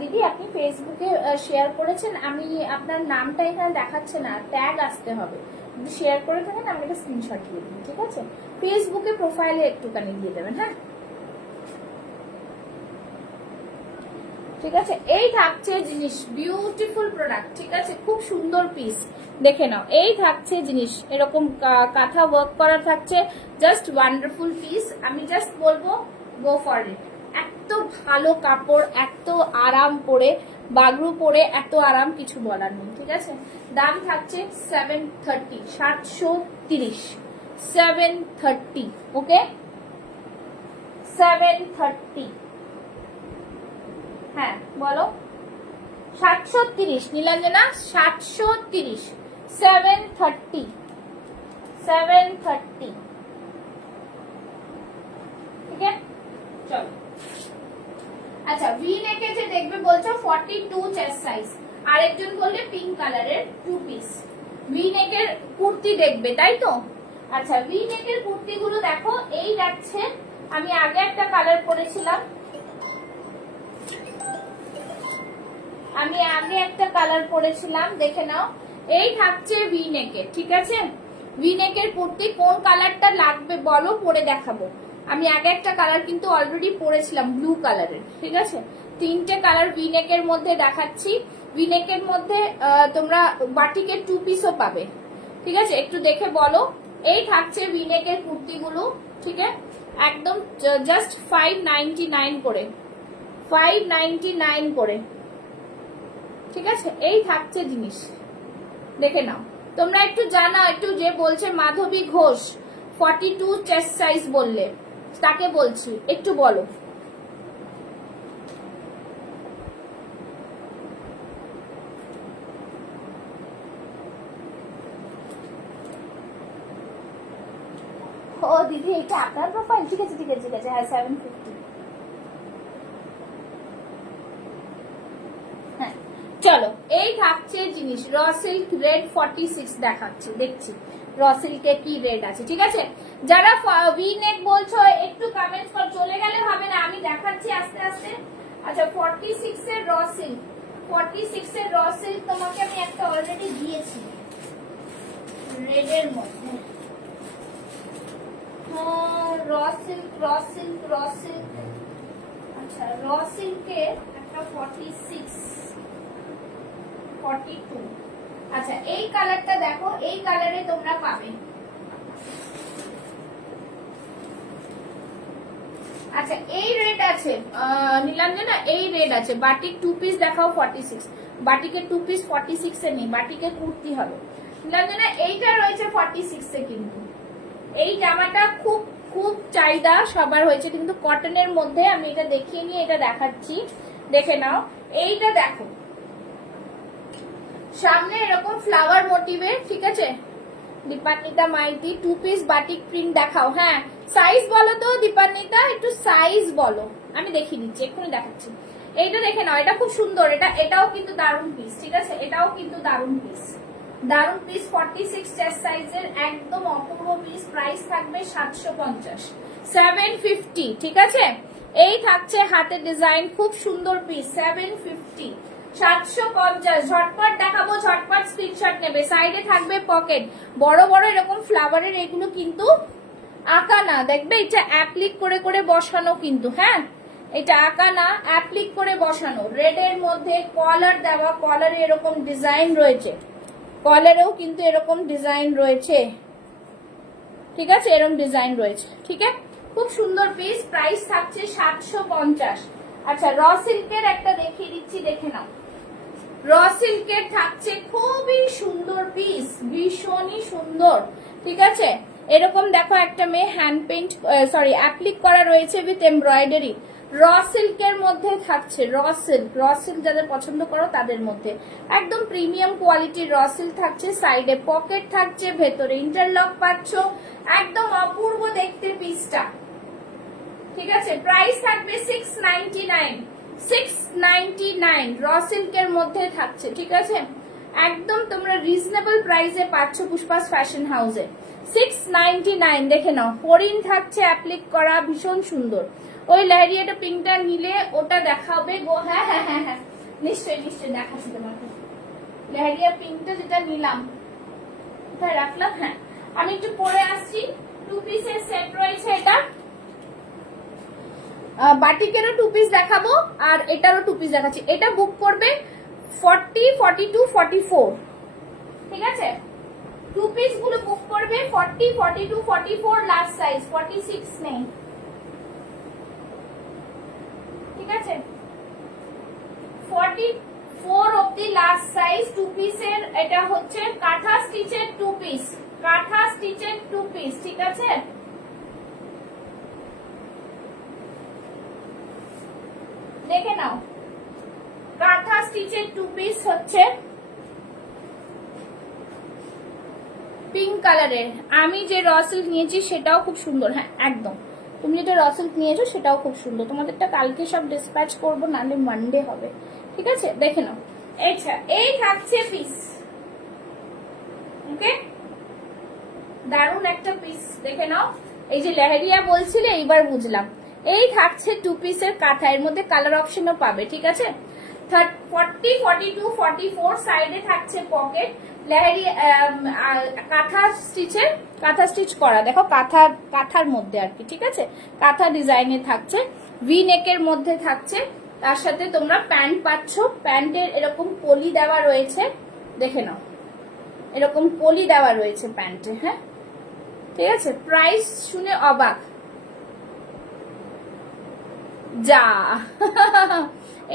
দিদি আপনি ফেসবুকে শেয়ার করেছেন, আমি আপনার নামটা এখানে দেখাচ্ছে না, ট্যাগ আসতে হবে। যদি শেয়ার করে থাকেন আমি একটা স্ক্রিনশট দিয়ে দিন। ঠিক আছে, ফেসবুকে প্রোফাইলে একটুখানি দিয়ে দেবেন। হ্যাঁ, ঠিক আছে। এই থাকছে জিনিস, বিউটিফুল প্রোডাক্ট। ঠিক আছে, খুব সুন্দর পিস, দেখে নাও। এই থাকছে জিনিস, এরকম কাঁথা ওয়ার্ক করা থাকছে, জাস্ট ওয়ান্ডারফুল পিস। আমি জাস্ট বলবো গো ফর ইট। এত ভালো কাপড়, এত আরাম পরে, বাগরু পরে এত আরাম, কিছু বলার নেই। ঠিক আছে, দাম থাকছে 730, 730, 730। ওকে, 730। হ্যাঁ বলো, 730 নীলাঞ্জনা, 730, 730, 730। ঠিক আছে, চলো। আচ্ছা, ভি নেকে যে দেখবে বলছো 42 চেস্ট সাইজ, আরেকজন বললে পিঙ্ক কালারের 2 পিস। ভি নেকের কুর্তি দেখবে, তাই তো? আচ্ছা, ভি নেকের কুর্তি গুলো দেখো। এই যাচ্ছে, আমি আগে একটা কালার পরেছিলাম, দেখে নাও। এই থাকছে ভি নেকের। ঠিক আছে, ভি নেকের কুর্তি কোন কালারটা লাগবে বলো, পরে দেখাবো। আমি আগে একটা কালার কিন্তু অলরেডি পরেছিলাম, ব্লু কালারের। ঠিক আছে, তিনটে কালার ভি নেকের মধ্যে দেখাচ্ছি। ভি নেকের মধ্যে তোমরা বাটিকের 2 পিসও পাবে। ঠিক আছে, একটু দেখে বলো। এই থাকছে ভি নেকের কুর্তিগুলো। ঠিক আছে, একদম জাস্ট 599 করে, 599 করে। ঠিক আছে, এই থাকছে জিনিস, দেখে নাও। তোমরা একটু জানাও, একটু যে বলছে মাধবী ঘোষ 42 চেস্ট সাইজ বললে, তাকে বলছি একটু বলো। ও দিদি, এটা আপনার প্রোফাইল? ঠিক আছে, ঠিক আছে, ঠিক আছে। হ্যাঁ, 750। হ্যাঁ, চলো। এই থাকছে জিনিস, র সিল্ক রেড 46 দেখাচ্ছি, দেখছি র সিল্কে কি রেড আছে। ঠিক আছে, যারা ভি নেক বলছো একটু কমেন্টস কর, চলে গেলে হবে না, আমি দেখাচ্ছি আস্তে আস্তে। আচ্ছা, 46 এর র সিল্ক, 46 এর র সিল্ক তোমাকে আমি একটা অলরেডি দিয়েছি রেড এর মধ্যে। Raw silk, raw silk, raw silk. আচ্ছা, র সিল্কে একটা 46, 42। আচ্ছা, এই কালারটা দেখো, এই কালারে তোমরা পাবে। আচ্ছা, এই রেড আছে নীলাঞ্জনা, এই রেড আছে। বাটিক 2 পিস দেখাও 46, বাটিকের 2 পিস 46 এ নেই, বাটিকের কুর্তি হবে। নীলাঞ্জনা, এইটা রয়েছে 46 এ। কিন্তু এই জামাটা খুব খুব চাহিদা সবার হয়েছে, কিন্তু কটনের মধ্যে। আমি এটা দেখিয়ে নিয়ে এটা দেখাচ্ছি, দেখে নাও। এইটা দেখো, সামনে এরকম ফ্লাওয়ার মোটিভের। ঠিক আছে, Dipanwita Maity 2 piece batik print দেখাও। হ্যাঁ, সাইজ বলো তো দীপান্বিতা, একটু সাইজ বলো, আমি দেখিয়ে দিচ্ছি, এক্ষুনি দেখাচ্ছি। এইটা দেখে নাও, এটা খুব সুন্দর। এটাও কিন্তু দারুন পিস। ঠিক আছে, এটাও কিন্তু দারুন পিস, দারুন পিস। 46 চেস্ট সাইজের একদম অপূর্ব পিস। প্রাইস থাকবে 750, 750। ঠিক আছে, এই থাকছে হাতের ডিজাইন, খুব সুন্দর পিস, 750। 750 ঝটপট দেখাবো, ঝটপট স্ক্রিনশট নেবে। সাইডে থাকবে পকেট, বড় বড় এরকম ফ্লাওয়ারের, এগুলো কিন্তু আঁকা না, দেখবে এটা অ্যাপ্লিক করে করে বসানো কিন্তু, হ্যাঁ এটা আঁকা না, অ্যাপ্লিক করে বসানো। রেড এর মধ্যে কলার দেওয়া, কলারে এরকম ডিজাইন রয়েছে, কলারেও কিন্তু এরকম ডিজাইন রয়েছে, ঠিক আছে, এরকম ডিজাইন রয়েছে, ঠিক আছে, খুব সুন্দর পিস। প্রাইস থাকছে 750। আচ্ছা র সিল্কের একটা দেখিয়ে দিচ্ছি, দেখে নাও। র সিল্কের থাকছে খুবই সুন্দর পিস, ভীষণই সুন্দর, ঠিক আছে। এরকম দেখো একটা মেয়ে হ্যান্ড পেইন্ট সরি অ্যাপ্লিক করা রয়েছে উইথ এমব্রয়ডারি। র সিল্কের মধ্যে থাকছে, র সিল্ক যাদের পছন্দ করো তাদের মধ্যে একদম প্রিমিয়াম কোয়ালিটির র সিল্ক থাকছে। সাইডে পকেট থাকছে, ভেতরে ইন্টারলক পাচ্ছ, একদম অপূর্ব দেখতে পিসটা, ঠিক আছে। প্রাইস থাকবে 699, 699 র সিল্কের মধ্যে থাকছে, ঠিক আছে। একদম তোমরা রিজনেবল প্রাইসে পাচ্ছ পুষ্পাস ফ্যাশন হাউসে, 699। দেখে নাও, ফরিন থাকছে অ্যাপ্লিক করা, ভীষণ সুন্দর। ওই লেহেরিয়াটা পিঙ্কটা নিলে ওটা দেখাবে গো, হ্যাঁ হ্যাঁ হ্যাঁ হ্যাঁ নিশ্চয়ই নিশ্চয়ই দেখাচ্ছি তোমাকে। লেহেরিয়া পিঙ্কটা যেটা নিলাম কোথায় রাখলাম, হ্যাঁ আমি একটু পরে আসছি। 2 পিসের সেট রয়েছে, এটা বাটিকেরও 2 পিস দেখাবো আর এটারও 2 পিস দেখাচ্ছি। এটা বুক করবে 40, 42, 44, ঠিক আছে। 2 পিস গুলো বুক করবে 40, 42, 44, লাস্ট সাইজ 46 নেই, ঠিক আছে। 44 অবধি লাস্ট সাইজ 2 পিসের। এটা হচ্ছে কাঁথা স্টিচের 2 পিস, কাঁথা স্টিচের 2 পিস, ঠিক আছে। দেখে নাও, কাঁথা স্টিচের 2 পিস হচ্ছে পিঙ্ক কালারের। আমি যে র সিল্ক নিয়েছি সেটাও খুব সুন্দর, হ্যাঁ একদম তুমি যেটা র সিল্ক নিয়েছো সেটাও খুব সুন্দর। তোমাদেরটা কালকে সব ডিসপ্যাচ করবো, নাহলে মানডে হবে, ঠিক আছে। দেখে নাও, আচ্ছা এই থাকছে পিস, ওকে দারুণ একটা পিস, দেখে নাও। এই যে লেহেরিয়া বলছিলে এইবার বুঝলাম। এই থাকছে 2 পিসের কাঁথা, এর মধ্যে কালার অপশনও পাবে, ঠিক আছে। 40, 42, 44 সাইডে থাকছে পকেট, লেহেরিয়া কাঁথা স্টিচের, কাঁথা স্টিচ করা, দেখো কাঁথার মধ্যে আর কি, ঠিক আছে। কাঁথা ডিজাইনে থাকছে, ভি নেকের মধ্যে থাকছে। তার সাথে তোমরা প্যান্ট পাচ্ছ, প্যান্টের এরকম পলি দেওয়া রয়েছে, দেখে নাও এরকম পলি দেওয়া রয়েছে প্যান্টে, হ্যাঁ ঠিক আছে। প্রাইস শুনে অবাক যা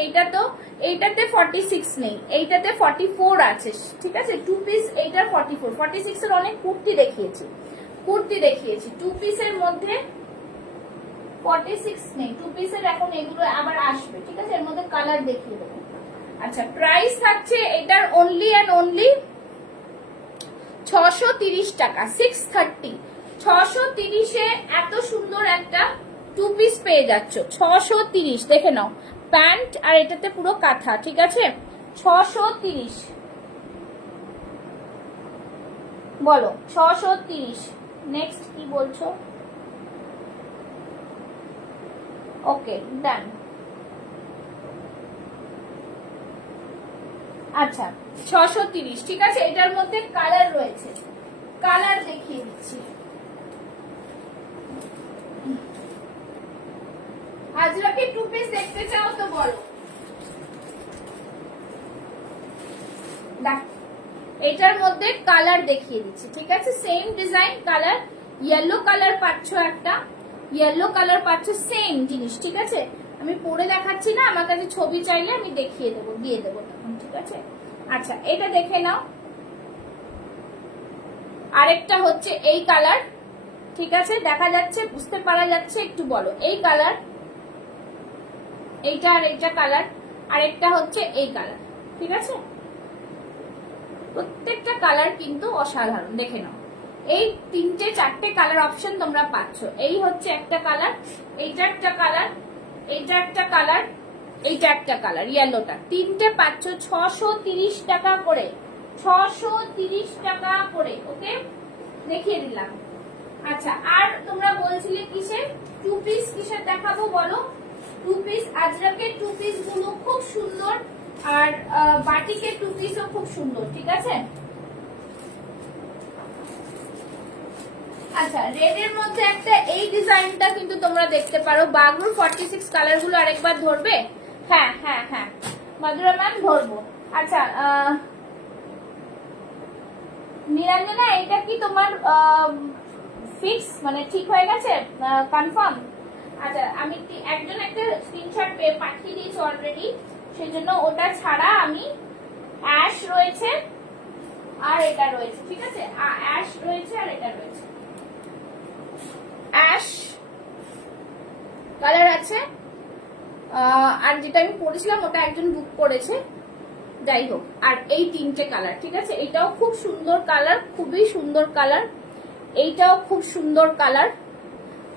এইটা তো, এইটাতে 46 নেই, এইটাতে 44 আছে, ঠিক আছে। 2 পিস এইটার 44, 46 এর অনেক কুর্তি দেখিয়েছি, 2 পিসের মধ্যে 46 নেই, 2 পিসের এখন এগুলো আবার আসবে, ঠিক আছে। এর মধ্যে কালার দেখিয়ে দেবো। আচ্ছা প্রাইস থাকছে এটার অনলি অ্যান্ড অনলি 630 টাকা, 630, 630 এ এত সুন্দর একটা 2 পিস পেয়ে যাচ্ছ, 630। দেখে নাও প্যান্ট আর এটাতে পুরো কাঁথা, ঠিক আছে। 630 বলো, 630। নেক্সট কি বলছো? ওকে ডান। আচ্ছা 630, ঠিক আছে। এটার মধ্যে কালার রয়েছে, কালার দেখিয়ে দিচ্ছি। আজরাকে 2 পিস দেখতে চাও তো বলো। দেখ এটার মধ্যে কালার দেখিয়ে দিচ্ছি, ঠিক আছে। Same design, colour yellow colour পাচ্ছ, একটা ইয়েলো কালার পাচ্ছ, সেম জিনিস, ঠিক আছে। আমি পরে দেখাচ্ছি না, আমার কাছে ছবি চাইলে আমি দেখিয়ে দেবো, দিয়ে দেবো তখন, ঠিক আছে। আচ্ছা এটা দেখে নাও, আরেকটা হচ্ছে এই কালার, ঠিক আছে। দেখা যাচ্ছে, বুঝতে পারা যাচ্ছে একটু বলো। এই কালার, এইটা আর এইটা কালার, আরেকটা হচ্ছে এই কালার, ঠিক আছে। প্রত্যেকটা কালার কিন্তু অসাধারণ, দেখে নাও। এই 3টে 4টে কালার অপশন তোমরা পাচ্ছ। এই হচ্ছে একটা কালার, এইটা একটা কালার, এইটা একটা কালার, এইটা একটা কালার, ইয়েলোটা, 3টে পাচ্ছ 630 টাকা করে, 630 টাকা করে, ওকে দেখিয়ে দিলাম। আচ্ছা আর তোমরা বলছিলে কিসের 2 পিস, কিসের দেখাবো বলো। 2 পিস আজরাকের 2 পিস গুলো খুব সুন্দর, আর বাটিকের টু পিসও খুব সুন্দর, ঠিক আছে। আচ্ছা, রেড এর মধ্যে একটা এই ডিজাইনটা কিন্তু তোমরা দেখতে পারো। বাগরুর 46 কালার গুলো আরেকবার ধরবে? হ্যাঁ হ্যাঁ হ্যাঁ মাধুরা ম্যাম ধরবো। আচ্ছা নিরঞ্জনা, এটা কি তোমার ফিক্স, মানে ঠিক হয়ে গেছে, কনফার্ম? আচ্ছা, আমি একজন একটা স্ক্রিনশট পাঠিয়ে দিয়েছি অলরেডি, সেই জন্য ওটা ছাড়া আমি অ্যাশ রয়েছে আর এটা রয়েছে, ঠিক আছে। অ্যাশ রয়েছে আর এটা রয়েছে, অ্যাশ কালার আছে। আর যেটা আমি পরেছিলাম ওটা একজন বুক করেছে, যাই হোক। আর এই তিনটে কালার, ঠিক আছে। এটাও খুব সুন্দর কালার, খুবই সুন্দর কালার। এইটাও খুব সুন্দর কালার,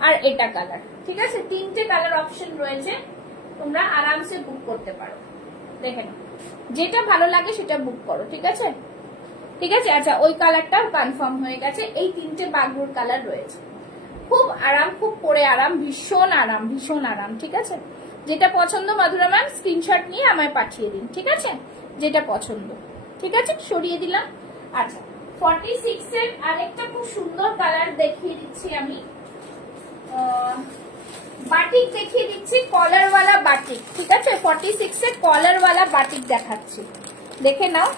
আর এটা কালার, ঠিক আছে। তিনটে কালার অপশন রয়েছে, তোমরা আরামসে বুক করতে পারো। দেখে নাও, যেটা ভালো লাগে সেটা বুক করো, ঠিক আছে, ঠিক আছে। আচ্ছা, ওই কালারটাও কনফার্ম হয়ে গেছে। এই তিনটে বাগরুর কালার রয়েছে, খুব আরাম, খুব পরে আরাম, ভীষণ আরাম, ভীষণ আরাম, ঠিক আছে। যেটা পছন্দ মাধুরা ম্যাম স্ক্রিনশট নিয়ে আমায় পাঠিয়ে দিন, ঠিক আছে, যেটা পছন্দ, ঠিক আছে। সরিয়ে দিলাম। আচ্ছা, 46 এর আরেকটা খুব সুন্দর কালার দেখিয়ে দিচ্ছি আমি, বাটিক দেখিয়ে দিচ্ছি, কলারওয়ালা বাটিক, ঠিক আছে। 46 এর কলারওয়ালা বাটিক দেখাচ্ছি, দেখে নাও,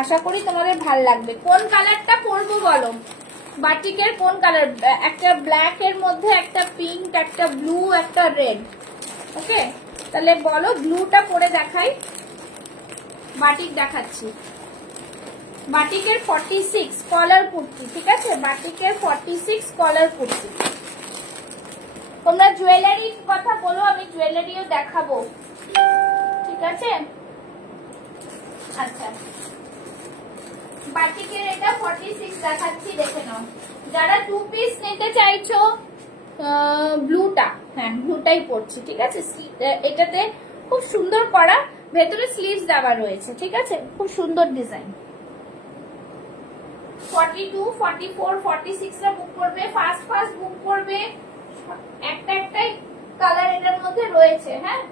আশা করি তোমাদের ভাল লাগবে। কোন কালারটা পরবো বলো? বাটিকের কোন কালার? একটা ব্ল্যাক এর মধ্যে, একটা পিঙ্ক, একটা ব্লু, একটা রেড। ওকে, তাহলে বলো, ব্লুটা পরে দেখাই। বাটিক দেখাচ্ছি, বাটিকের 46 কলার কুর্তি, ঠিক আছে। বাটিকের 46 কলার কুর্তি। তোমরা জুয়েলারির কথা বলো, আমি জুয়েলারিও দেখাবো, ঠিক আছে। আচ্ছা, বাটিকের এটা 46 দেখাচ্ছি, দেখে নাও। যারা টু পিস নিতে চাইছো, ব্লুটা, হ্যাঁ ব্লুটাই পড়ছি, ঠিক আছে। এটাতে খুব সুন্দর করা, ভেতরে স্লিভস দেওয়া রয়েছে, ঠিক আছে, খুব সুন্দর ডিজাইন। 42, 44, 46 রা বুক করবে, ফার্স্ট ফার্স্ট বুক করবে। একটা একটাই কালার এটার মধ্যে রয়েছে, হ্যাঁ,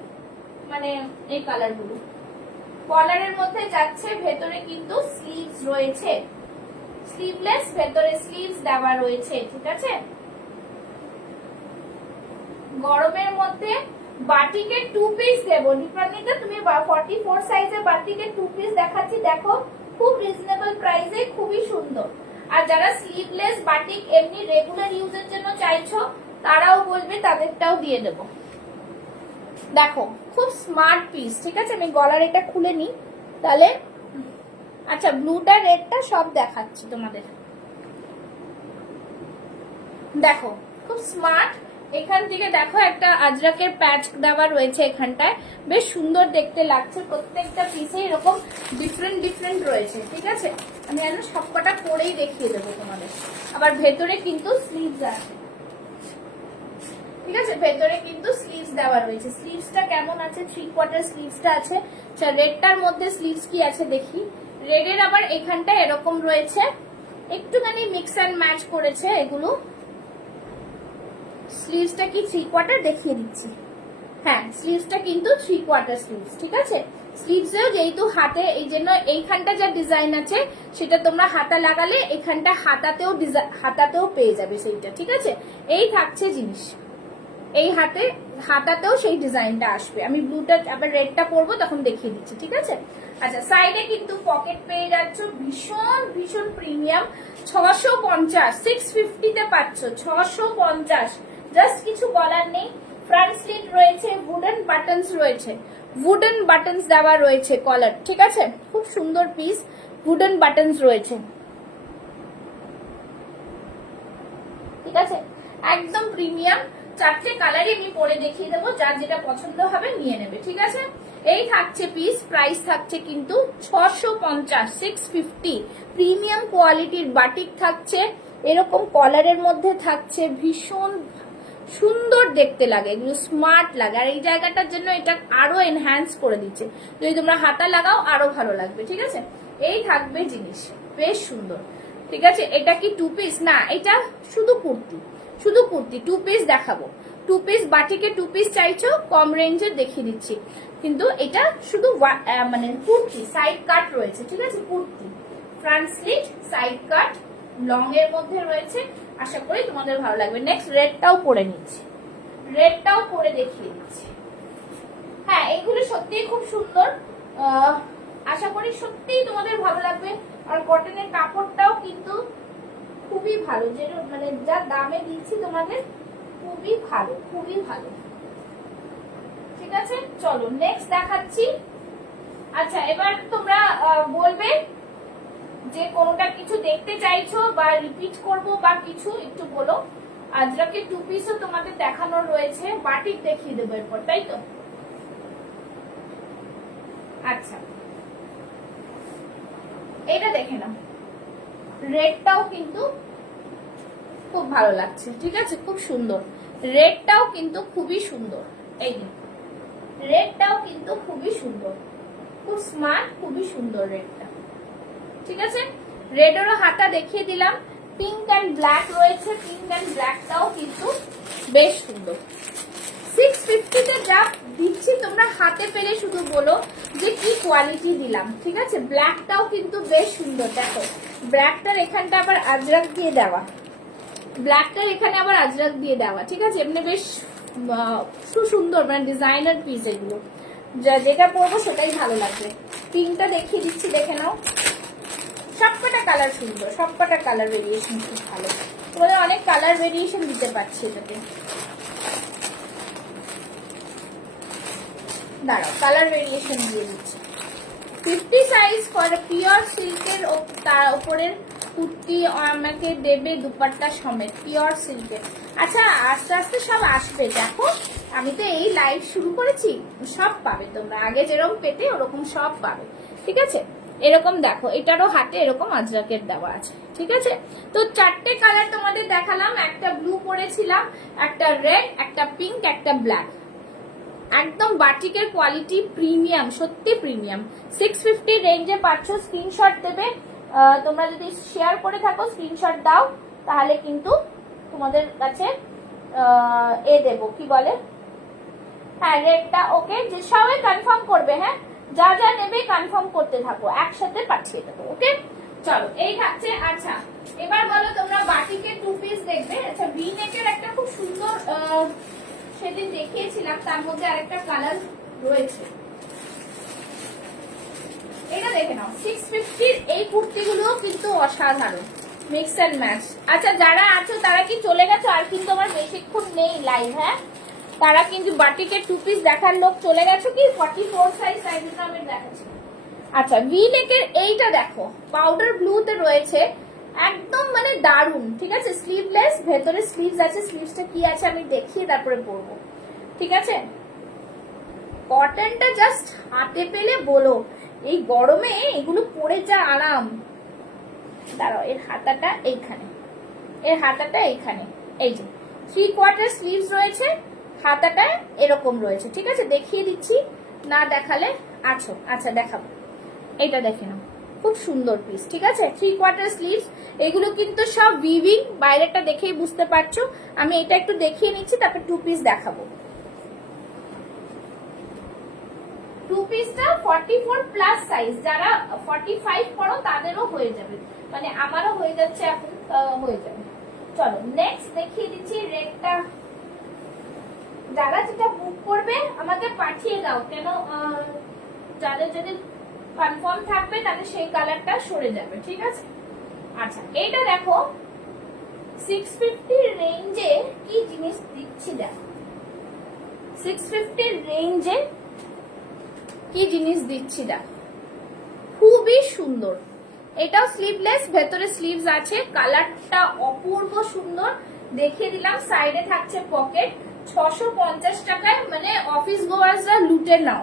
মানে এই কালারগুলো কলারের মধ্যে যাচ্ছে। ভেতরে কিন্তু স্লিভস রয়েছে, স্লিভলেস, ভেতরে স্লিভস দেওয়া রয়েছে, ঠিক আছে। গরমের মধ্যে বাটিকের টু পিস দেবো। দীপান্বিতা, তুমি 44 সাইজের বাটিকের টু পিস দেখাচ্ছি, দেখো, খুব রিজনেবল প্রাইসে, খুবই সুন্দর। আর যারা স্লিভলেস বাটিক এমনি রেগুলার ইউজের জন্য চাইছো, তারাও বলবে, তাদেরটাও দিয়ে দেবো। দেখো, খুব স্মার্ট পিস, ঠিক আছে। আমি গলার এটা খুলে নিই তাহলে। আচ্ছা, ব্লুটা রেডটা সব দেখাচ্ছি তোমাদের, দেখো, খুব স্মার্ট। এখান থেকে দেখো, একটা আজরাকের প্যাচ দেওয়া রয়েছে এখানটায়, বেশ সুন্দর দেখতে লাগছে। প্রত্যেকটা পিসে এরকম ডিফারেন্ট ডিফারেন্ট রয়েছে, ঠিক আছে। আমি যেন সবকটা পরেই দেখিয়ে দেবো তোমাদের। আবার ভেতরে কিন্তু স্লিভস আছে, ঠিক আছে, ভেতরে কিন্তু স্লিভস দেওয়া রয়েছে। স্লিভসটা কেমন আছে? 3/4 স্লিভসটা আছে। আচ্ছা, রেডটার মধ্যে স্লিভস কি আছে দেখি। রেডের আবার এখানটা এরকম রয়েছে, একটুখানি মিক্স অ্যান্ড ম্যাচ করেছে এগুলো। স্লিভসটা কি 3/4 দেখিয়ে দিচ্ছি, হ্যাঁ, স্লিভসটা কিন্তু 3/4 স্লিভস, ঠিক আছে। স্লিভসেও যেহেতু হাতে, এই জন্য এইখানটা যা ডিজাইন আছে সেটা তোমরা হাতা লাগালে এখানটা হাতাতেও পেয়ে যাবে সেইটা, ঠিক আছে। এই থাকছে জিনিস, এই হাতাতেও সেই ডিজাইনটা আসবে। আমি ব্লুটা আবার রেডটা পরবো, তখন দেখিয়ে দিচ্ছি, ঠিক আছে। আচ্ছা, সাইডে কিন্তু পকেট পেয়ে যাচ্ছ, ভীষণ ভীষণ প্রিমিয়াম। 650, 650 তে পাচ্ছ, 650, জাস্ট কিছু বলার নেই। ফ্রন্ট স্লিট রয়েছে, উডেন বাটনস রয়েছে, উডেন বাটনস দেওয়া রয়েছে কলার, ঠিক আছে। খুব সুন্দর পিস, উডেন বাটনস রয়েছে, ঠিক আছে, একদম প্রিমিয়াম। চারটে কালারই আমি পরে দেখিয়ে দেবো, যার যেটা পছন্দ হবে নিয়ে নেবে, ঠিক আছে। এই থাকছে পিস, প্রাইস থাকছে কিন্তু 650, 650। প্রিমিয়াম কোয়ালিটির বাটিক থাকছে, এরকম কলারের মধ্যে থাকছে, ভীষণ সুন্দর দেখতে লাগে, এগুলো স্মার্ট লাগে। আর এই জায়গাটার জন্য এটা আরো এনহ্যান্স করে দিচ্ছে, যদি তোমরা হাতা লাগাও আরো ভালো লাগবে, ঠিক আছে। এই থাকবে জিনিস, বেশ সুন্দর, ঠিক আছে। এটা কি টু পিস? না, এটা শুধু কুর্তি, শুধু কুর্তি। টু পিস দেখাবো, টু পিস বাটিকে টু পিস চাইছো, কম রেঞ্জের দেখিয়ে দিচ্ছি। কিন্তু এটা শুধু মানে কুর্তি, সাইড কাট রয়েছে, ঠিক আছে, কুর্তি ফ্রন্ট স্লিট সাইড কাট লং এর মধ্যে রয়েছে। আশা করি তোমাদের ভালো লাগবে। নেক্সট রেডটাও পরে নিচ্ছি, রেডটাও পরে দেখিয়ে দিচ্ছি। হ্যাঁ, এগুলো সত্যিই খুব সুন্দর, আশা করি সত্যিই তোমাদের ভালো লাগবে। আর কটনের কাপড়টাও কিন্তু খুবই ভালো, যে মানে যা দামে দিচ্ছি তোমাদের খুবই ভালো, খুবই ভালো। ঠিক আছে, চলো নেক্সট দেখাচ্ছি। আচ্ছা, এবার তোমরা বলবে যে কোনটা কিছু দেখতে চাইছো বা রিপিট করব বা কিছু, একটু বলো। আজরাকের টু পিসও তোমাদের দেখানোর রয়েছে, বাটিক দেখিয়ে দেবো এরপর, তাই তো? আচ্ছা, এটা দেখে নাও, রেডটাও কিন্তু খুব ভালো লাগছে, ঠিক আছে, খুব সুন্দর। রেডটাও কিন্তু খুবই সুন্দর, এই রেডটাও কিন্তু খুবই সুন্দর, খুব স্মার্ট, খুবই সুন্দর রেডটা। ঠিক আছে, রেডেরও হাতা দেখিয়ে দিলাম। পিঙ্ক অ্যান্ড ব্ল্যাক রয়েছে, পিঙ্ক অ্যান্ড ব্ল্যাকটাও কিন্তু বেশ সুন্দর। 650 যা দিচ্ছি তোমরা হাতে পেলে শুধু বলো যে কি কোয়ালিটি দিলাম। ঠিক আছে, ব্ল্যাকটাও কিন্তু বেশ সুন্দর। দেখো, ব্ল্যাকটার এখানটা আবার আজরাক দিয়ে দেওয়া, ব্ল্যাকটার এখানে আবার আজরাক দিয়ে দেওয়া। ঠিক আছে, এমনি বেশ সুন্দর, মানে ডিজাইনার পিস এগুলো, যেটা পরবো সেটাই ভালো লাগবে। পিঙ্কটা দেখিয়ে দিচ্ছি, দেখে নাও। সবকটা কালার সুন্দর, সবকটা কালার ভেরিয়েশন খুব ভালো। তোমাদের অনেক কালার ভেরিয়েশন দিতে পারছি এটাতে। দাঁড়াও, কালার ভেরিয়েশন দিয়ে দিচ্ছি। 50 সাইজ ফর পিওর সিল্কের, তার উপরের কুর্তি আমাকে দেবে দুপাট্টা সমেত, পিওর সিল্কের। আচ্ছা, আস্তে আস্তে সব আসবে, দেখো আমি তো এই লাইভ শুরু করেছি, সব পাবে তোমরা, আগে যেরকম পেতে ওরকম সব পাবে। ঠিক আছে, এরকম দেখো, এটারও হাতে এরকম আজরাকের দেওয়া আছে। ঠিক আছে, তো 4টে কালার তোমাদের দেখালাম। একটা ব্লু পরেছিলাম, একটা রেড, একটা পিঙ্ক, একটা ব্ল্যাক। একদম বাটিকের কোয়ালিটি প্রিমিয়াম, সত্যি প্রিমিয়াম। 650 রেঞ্জে পাচ্ছ। স্ক্রিনশট দেবে, তোমরা যদি শেয়ার করে থাকো স্ক্রিনশট দাও, তাহলে কিন্তু তোমাদের কাছে দেবো, কি বলে, হ্যাঁ রেডটা ওকে, যে সবাই কনফার্ম করবে। হ্যাঁ, যা যা নেবে কনফার্ম করতে থাকো, একসাথে পাঠিয়ে দেবো। ওকে, চলো এই থাকছে। আচ্ছা, এবার বলো তোমরা বাটিকের টু পিস দেখবে। আচ্ছা, ভি নেকের একটা খুব সুন্দর সেদিন দেখিয়েছিলাম, তার মধ্যে আরেকটা কালার রয়েছে, এটা দেখে নাও। 650 এই কুর্তিগুলো কিন্তু অসাধারণ, মিক্স এন্ড ম্যাচ। আচ্ছা, যারা আছো তারা কি চলে গেছো? আর কিন্তু আমার বেশিক্ষণ নেই লাইভ। হ্যাঁ, তারা কিন্তু বাটিকের টু পিস দেখার লোক চলে গেছো কি? 44 সাইজ, তাই জন্য আমি দেখাচ্ছি। আচ্ছা, ভি নেকের এইটা দেখো, পাউডার ব্লুতে রয়েছে, একদম মানে দারুন। ঠিক আছে, স্লিভলেস, ভেতরে স্লিভস আছে। স্লিভসটা কি আছে আমি দেখিয়ে তারপরে পরবো। ঠিক আছে, কটনটা জাস্ট হাতে পেলে বলো, এই গরমে এগুলো পরে যা আরাম। দাঁড়াও, এর হাতাটা এইখানে, এর হাতাটা এইখানে, এই যে 3/4 স্লিভস রয়েছে, হাতাটা এরকম রয়েছে। ঠিক আছে, দেখিয়ে দিচ্ছি, না দেখালে আছো। আচ্ছা, দেখাবো, এটা দেখে নাও, খুব সুন্দর পিস। ঠিক আছে, 3/4 স্লিভস, এগুলো কিন্তু সব উইভিং, বাইরেটা দেখেই বুঝতে পারছো। আমি এটা একটু দেখিয়ে নিচ্ছি, তারপর টু পিস দেখাবো। টু পিসটা 44 প্লাস সাইজ, যারা 45 পড়ো তাদেরও হয়ে যাবে, মানে আমারও হয়ে যাচ্ছে এখন, হয়ে যাবে। চলো নেক্সট দেখিয়ে দিচ্ছি রেডটা। যারা যেটা বুক করবে আমাকে পাঠিয়ে দাও, কেন যাদের যাদের কনফার্ম থাকবে তাদের সেই কালারটা সরে যাবে। ঠিক আছে, আচ্ছা এইটা দেখো, 650 রেঞ্জে কি জিনিস দিচ্ছি দেখো। 650 রেঞ্জে কি জিনিস দিচ্ছি দেখো, খুবই সুন্দর। এটাও স্লিভলেস, ভেতরে স্লিভস আছে, কালারটা অপূর্ব সুন্দর। দেখিয়ে দিলাম, সাইডে থাকছে পকেট। 650 টাকায়, মানে অফিস গোয়ার্সরা লুটে নাও,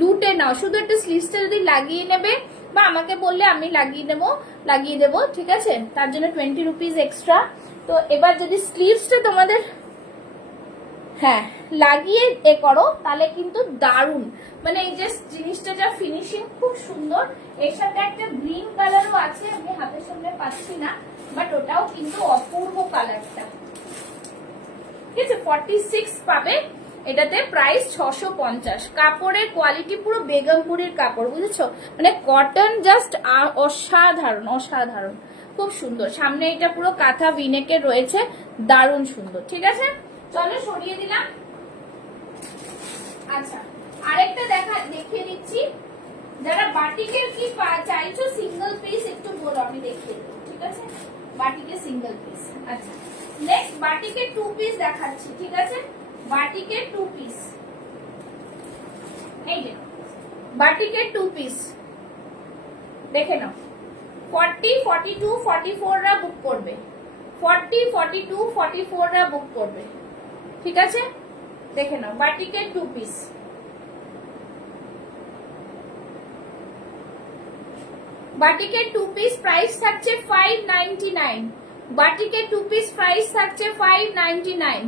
লুটে নাও। শুধু একটু স্লিভসটা যদি লাগিয়ে নেবে বা আমাকে বললে আমি লাগিয়ে দেবো। ঠিক আছে, তার জন্য 20 রুপিস এক্সট্রা। তো এবার যদি স্লিভসটা তোমাদের হ্যাঁ লাগিয়ে করো, তাহলে কিন্তু দারুন, মানে এই যে জিনিসটা যা ফিনিশিং খুব সুন্দর। এর সাথে একটা গ্রিন কালারও আছে, আমি হাতের সামনে পাচ্ছি না, বাট ওটাও কিন্তু অপূর্ব কালারটা। ঠিক আছে, 46 পাবে। এটাতে প্রাইস 650। কাপড়ের কোয়ালিটি পুরো বেগমপুরের কাপড়, বুঝেছো? মানে কটন জাস্ট অসাধারণ অসাধারণ, খুব সুন্দর। সামনে এটা পুরো কাঁথা ভিনেকের রয়েছে, দারুণ সুন্দর। ঠিক আছে, চলো সরিয়ে দিলাম। আচ্ছা, আরেকটা দেখিয়ে দিচ্ছি। যারা বাটিকের কি চাইছো সিঙ্গেল পিস একটু বলো, আমি দেখিয়ে দেবো। ঠিক আছে, বাটিকের সিঙ্গেল পিস। আচ্ছা, নেক্সট বাটিকের 2 পিস দেখাচ্ছি। ঠিক আছে, বাটিকের 2 পিস, এই যে বাটিকের 2 পিস দেখে নাও। 40, 42, 44 রা বুক করবে, 40, 42, 44 রা বুক করবে। ঠিক আছে, দেখে নাও বাটিকের 2 পিস। বাটিকের 2 পিস প্রাইস থাকছে 599। বাটিকের 2 পিস প্রাইস থাকছে 599।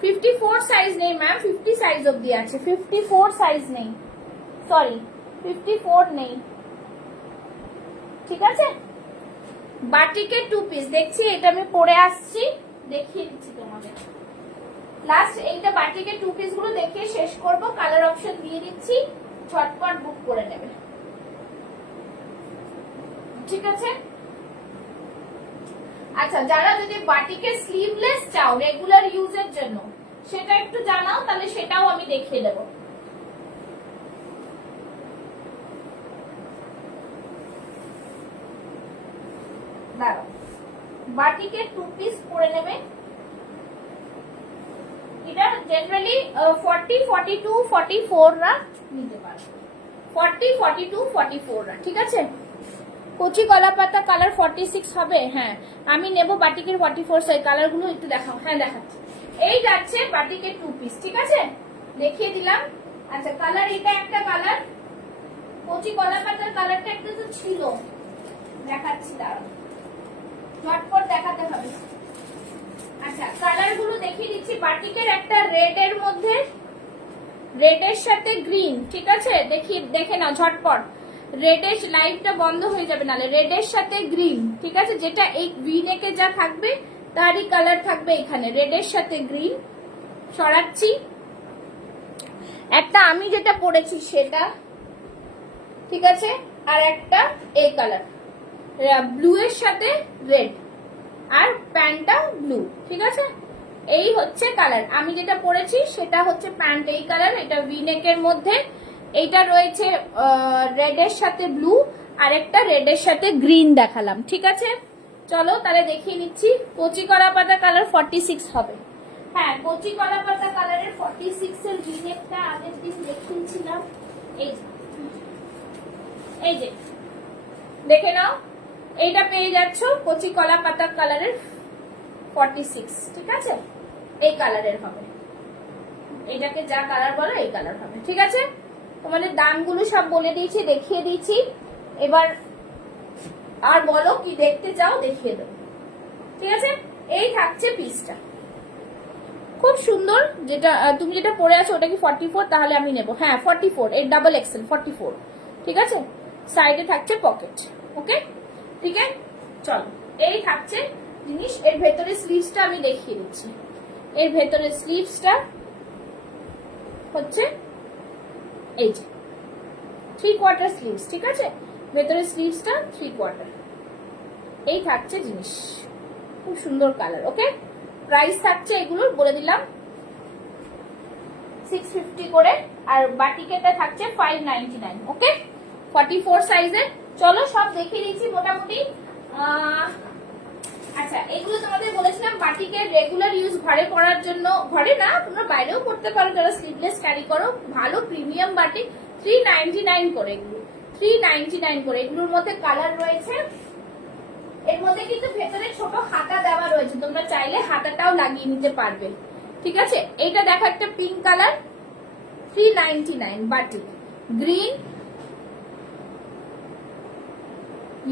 54 সাইজ নেই ম্যাম, 50 সাইজ অবধি আছে। 54 সাইজ নেই, সরি 54 নেই। ঠিক আছে, বাটিকের 2 পিস দেখছি, এটা আমি পরে আসছি, দেখিয়ে দিচ্ছি তোমাদের। লাস্ট এইটা বাটিকের 2 পিস গুলো দেখিয়ে শেষ করব। কালার অপশন দিয়ে দিচ্ছি, ঝটপট বুক করে নেবে। ঠিক আছে, আচ্ছা যারা যদি বাটিকের স্লিভলেস চাও রেগুলার ইউজের জন্য সেটা একটু জানাও, তাহলে সেটাও আমি দেখিয়ে দেবো। দাঁড়াও, বাটিকের 2 পিস পরে নেবে। এটা জেনারেলি 40, 42, 44 রা নিতে পারো। 40, 42, 44 রা। ঠিক আছে, কচি কলা পাতা কালার 46 হবে। হ্যাঁ, আমি নেব বাটিকের 44 সাইজ। কালার গুলো একটু দেখাও। হ্যাঁ দেখাচ্ছি, এই যাচ্ছে বাটিকের 2 পিস। ঠিক আছে, দেখিয়ে দিলাম। আচ্ছা, কালার এটা একটা কালার, কচি কলা পাতার কালারটা একটা তো ছিল, দেখাচ্ছি, দাঁড়াও ঝটপট দেখাতে হবে। আচ্ছা, কালার গুলো দেখিয়ে দিচ্ছি। বাটিকের একটা রেড এর মধ্যে, রেড এর সাথে গ্রিন। ঠিক আছে, দেখে নাও ঝটপট। রেড এর লাইটটা বন্ধ হয়ে যাবে নালে। রেড এর সাথে গ্রিন। ঠিক আছে, যেটা এই ভি নেকে যা থাকবে তারই কালার থাকবে এখানে, রেড এর সাথে গ্রিন। সরাচ্ছি, একটা আমি যেটা পরেছি সেটা। ঠিক আছে, আর একটা এই কালার, ব্লু এর সাথে রেড, আর প্যান্টটা ব্লু। ঠিক আছে, এই হচ্ছে কালার। আমি যেটা পরেছি সেটা হচ্ছে প্যান্ট এই কালার, এটা ভি নেকের মধ্যে। এইটা রয়েছে রেড এর সাথে ব্লু, আর একটা রেড এর সাথে গ্রিন দেখালাম। ঠিক আছে, চলো তাহলে দেখিয়ে নিচ্ছি। কচি কলা পাতা কালার 46 হবে। হ্যাঁ, কচি কলা পাতা কালারের 46 এর ভি নেকটা আগের দিন দেখিয়েছিলাম। এই যে দেখে নাও, এইটা পেয়ে যাচ্ছ কচি কলা পাতা কালারের 46। ঠিক আছে, এই কালারের হবে, এটাকে যা কালার বলো এই কালার হবে। ঠিক আছে, তোমাদের দামগুলো সব বলে দিয়েছি, দেখিয়ে দিয়েছি। এবার আর বলো কি দেখতে চাও, দেখিয়ে দেবো। ঠিক আছে, এই থাকছে পিসটা, খুব সুন্দর। যেটা তুমি যেটা পরে আছো ওটা কি 44? তাহলে আমি নেব। হ্যাঁ 44, এর ডাবল এক্সেল 44। ঠিক আছে, সাইডে থাকছে পকেট। ওকে, ঠিক আছে, চলো এই থাকছে জিনিস। এর ভেতরে স্লিভসটা আমি দেখিয়ে দিচ্ছি। এর ভেতরে স্লিভসটা হচ্ছে এই যে 3/4 স্লিভস। ঠিক আছে, ভেতরে স্লিভসটা 3/4। এই থাকছে জিনিস, খুব সুন্দর কালার। ওকে, প্রাইস থাকছে এগুলোর বলে দিলাম 650 করে, আর বাটিকেটা থাকছে 599। ওকে, 44 সাইজের। চলো সব দেখিয়ে দিচ্ছি মোটামুটি। আচ্ছা, এগুলো তোমাদের বলেছিলাম বাটিকের রেগুলার ইউজ, ঘরে পরার জন্য। ঘরে না, তোমরা বাইরেও পড়তে পারো যারা স্লিভলেস ক্যারি করো। ভালো প্রিমিয়াম বাটিক, 399 করে এগুলো, 399 করে। এগুলোর মধ্যে কালার রয়েছে, এর মধ্যে কিন্তু ভেতরে ছোট হাতা দেওয়া রয়েছে, তোমরা চাইলে হাতাটাও লাগিয়ে নিতে পারবে। ঠিক আছে, এইটা দেখো একটা pink colour, 399 batik. Green,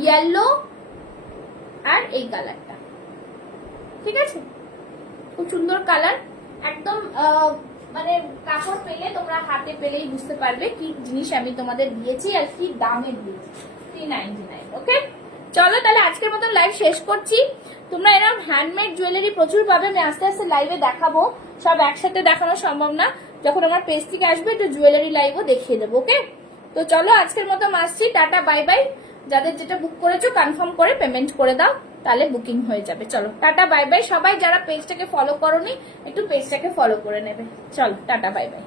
yellow, আর এই কালারটা। ঠিক আছে, খুব সুন্দর কালার। একদম মানে কাপড় পেলে তোমরা হাতে পেলেই বুঝতে পারবে কি জিনিস আমি তোমাদের দিয়েছি আর কি দামে দিয়েছি। 399। ওকে, চলো তাহলে আজকের মতন লাইভ শেষ করছি। তোমরা এরকম হ্যান্ডমেড জুয়েলারি প্রচুর পাবে, আমি আস্তে আস্তে লাইভে দেখাবো। সব একসাথে দেখানো সম্ভব না, যখন আমার পেজ থেকে আসবে একটু জুয়েলারি লাইভও দেখিয়ে দেবো। ওকে, তো চলো আজকের মতো আসছি, টাটা বাই বাই। যাদের যেটা বুক করেছো কনফার্ম করে পেমেন্ট করে দাও, তাহলে বুকিং হয়ে যাবে। চলো টাটা বাই বাই। সবাই যারা পেজটাকে ফলো করোনি একটু পেজটাকে ফলো করে নেবে। চলো টাটা বাই বাই।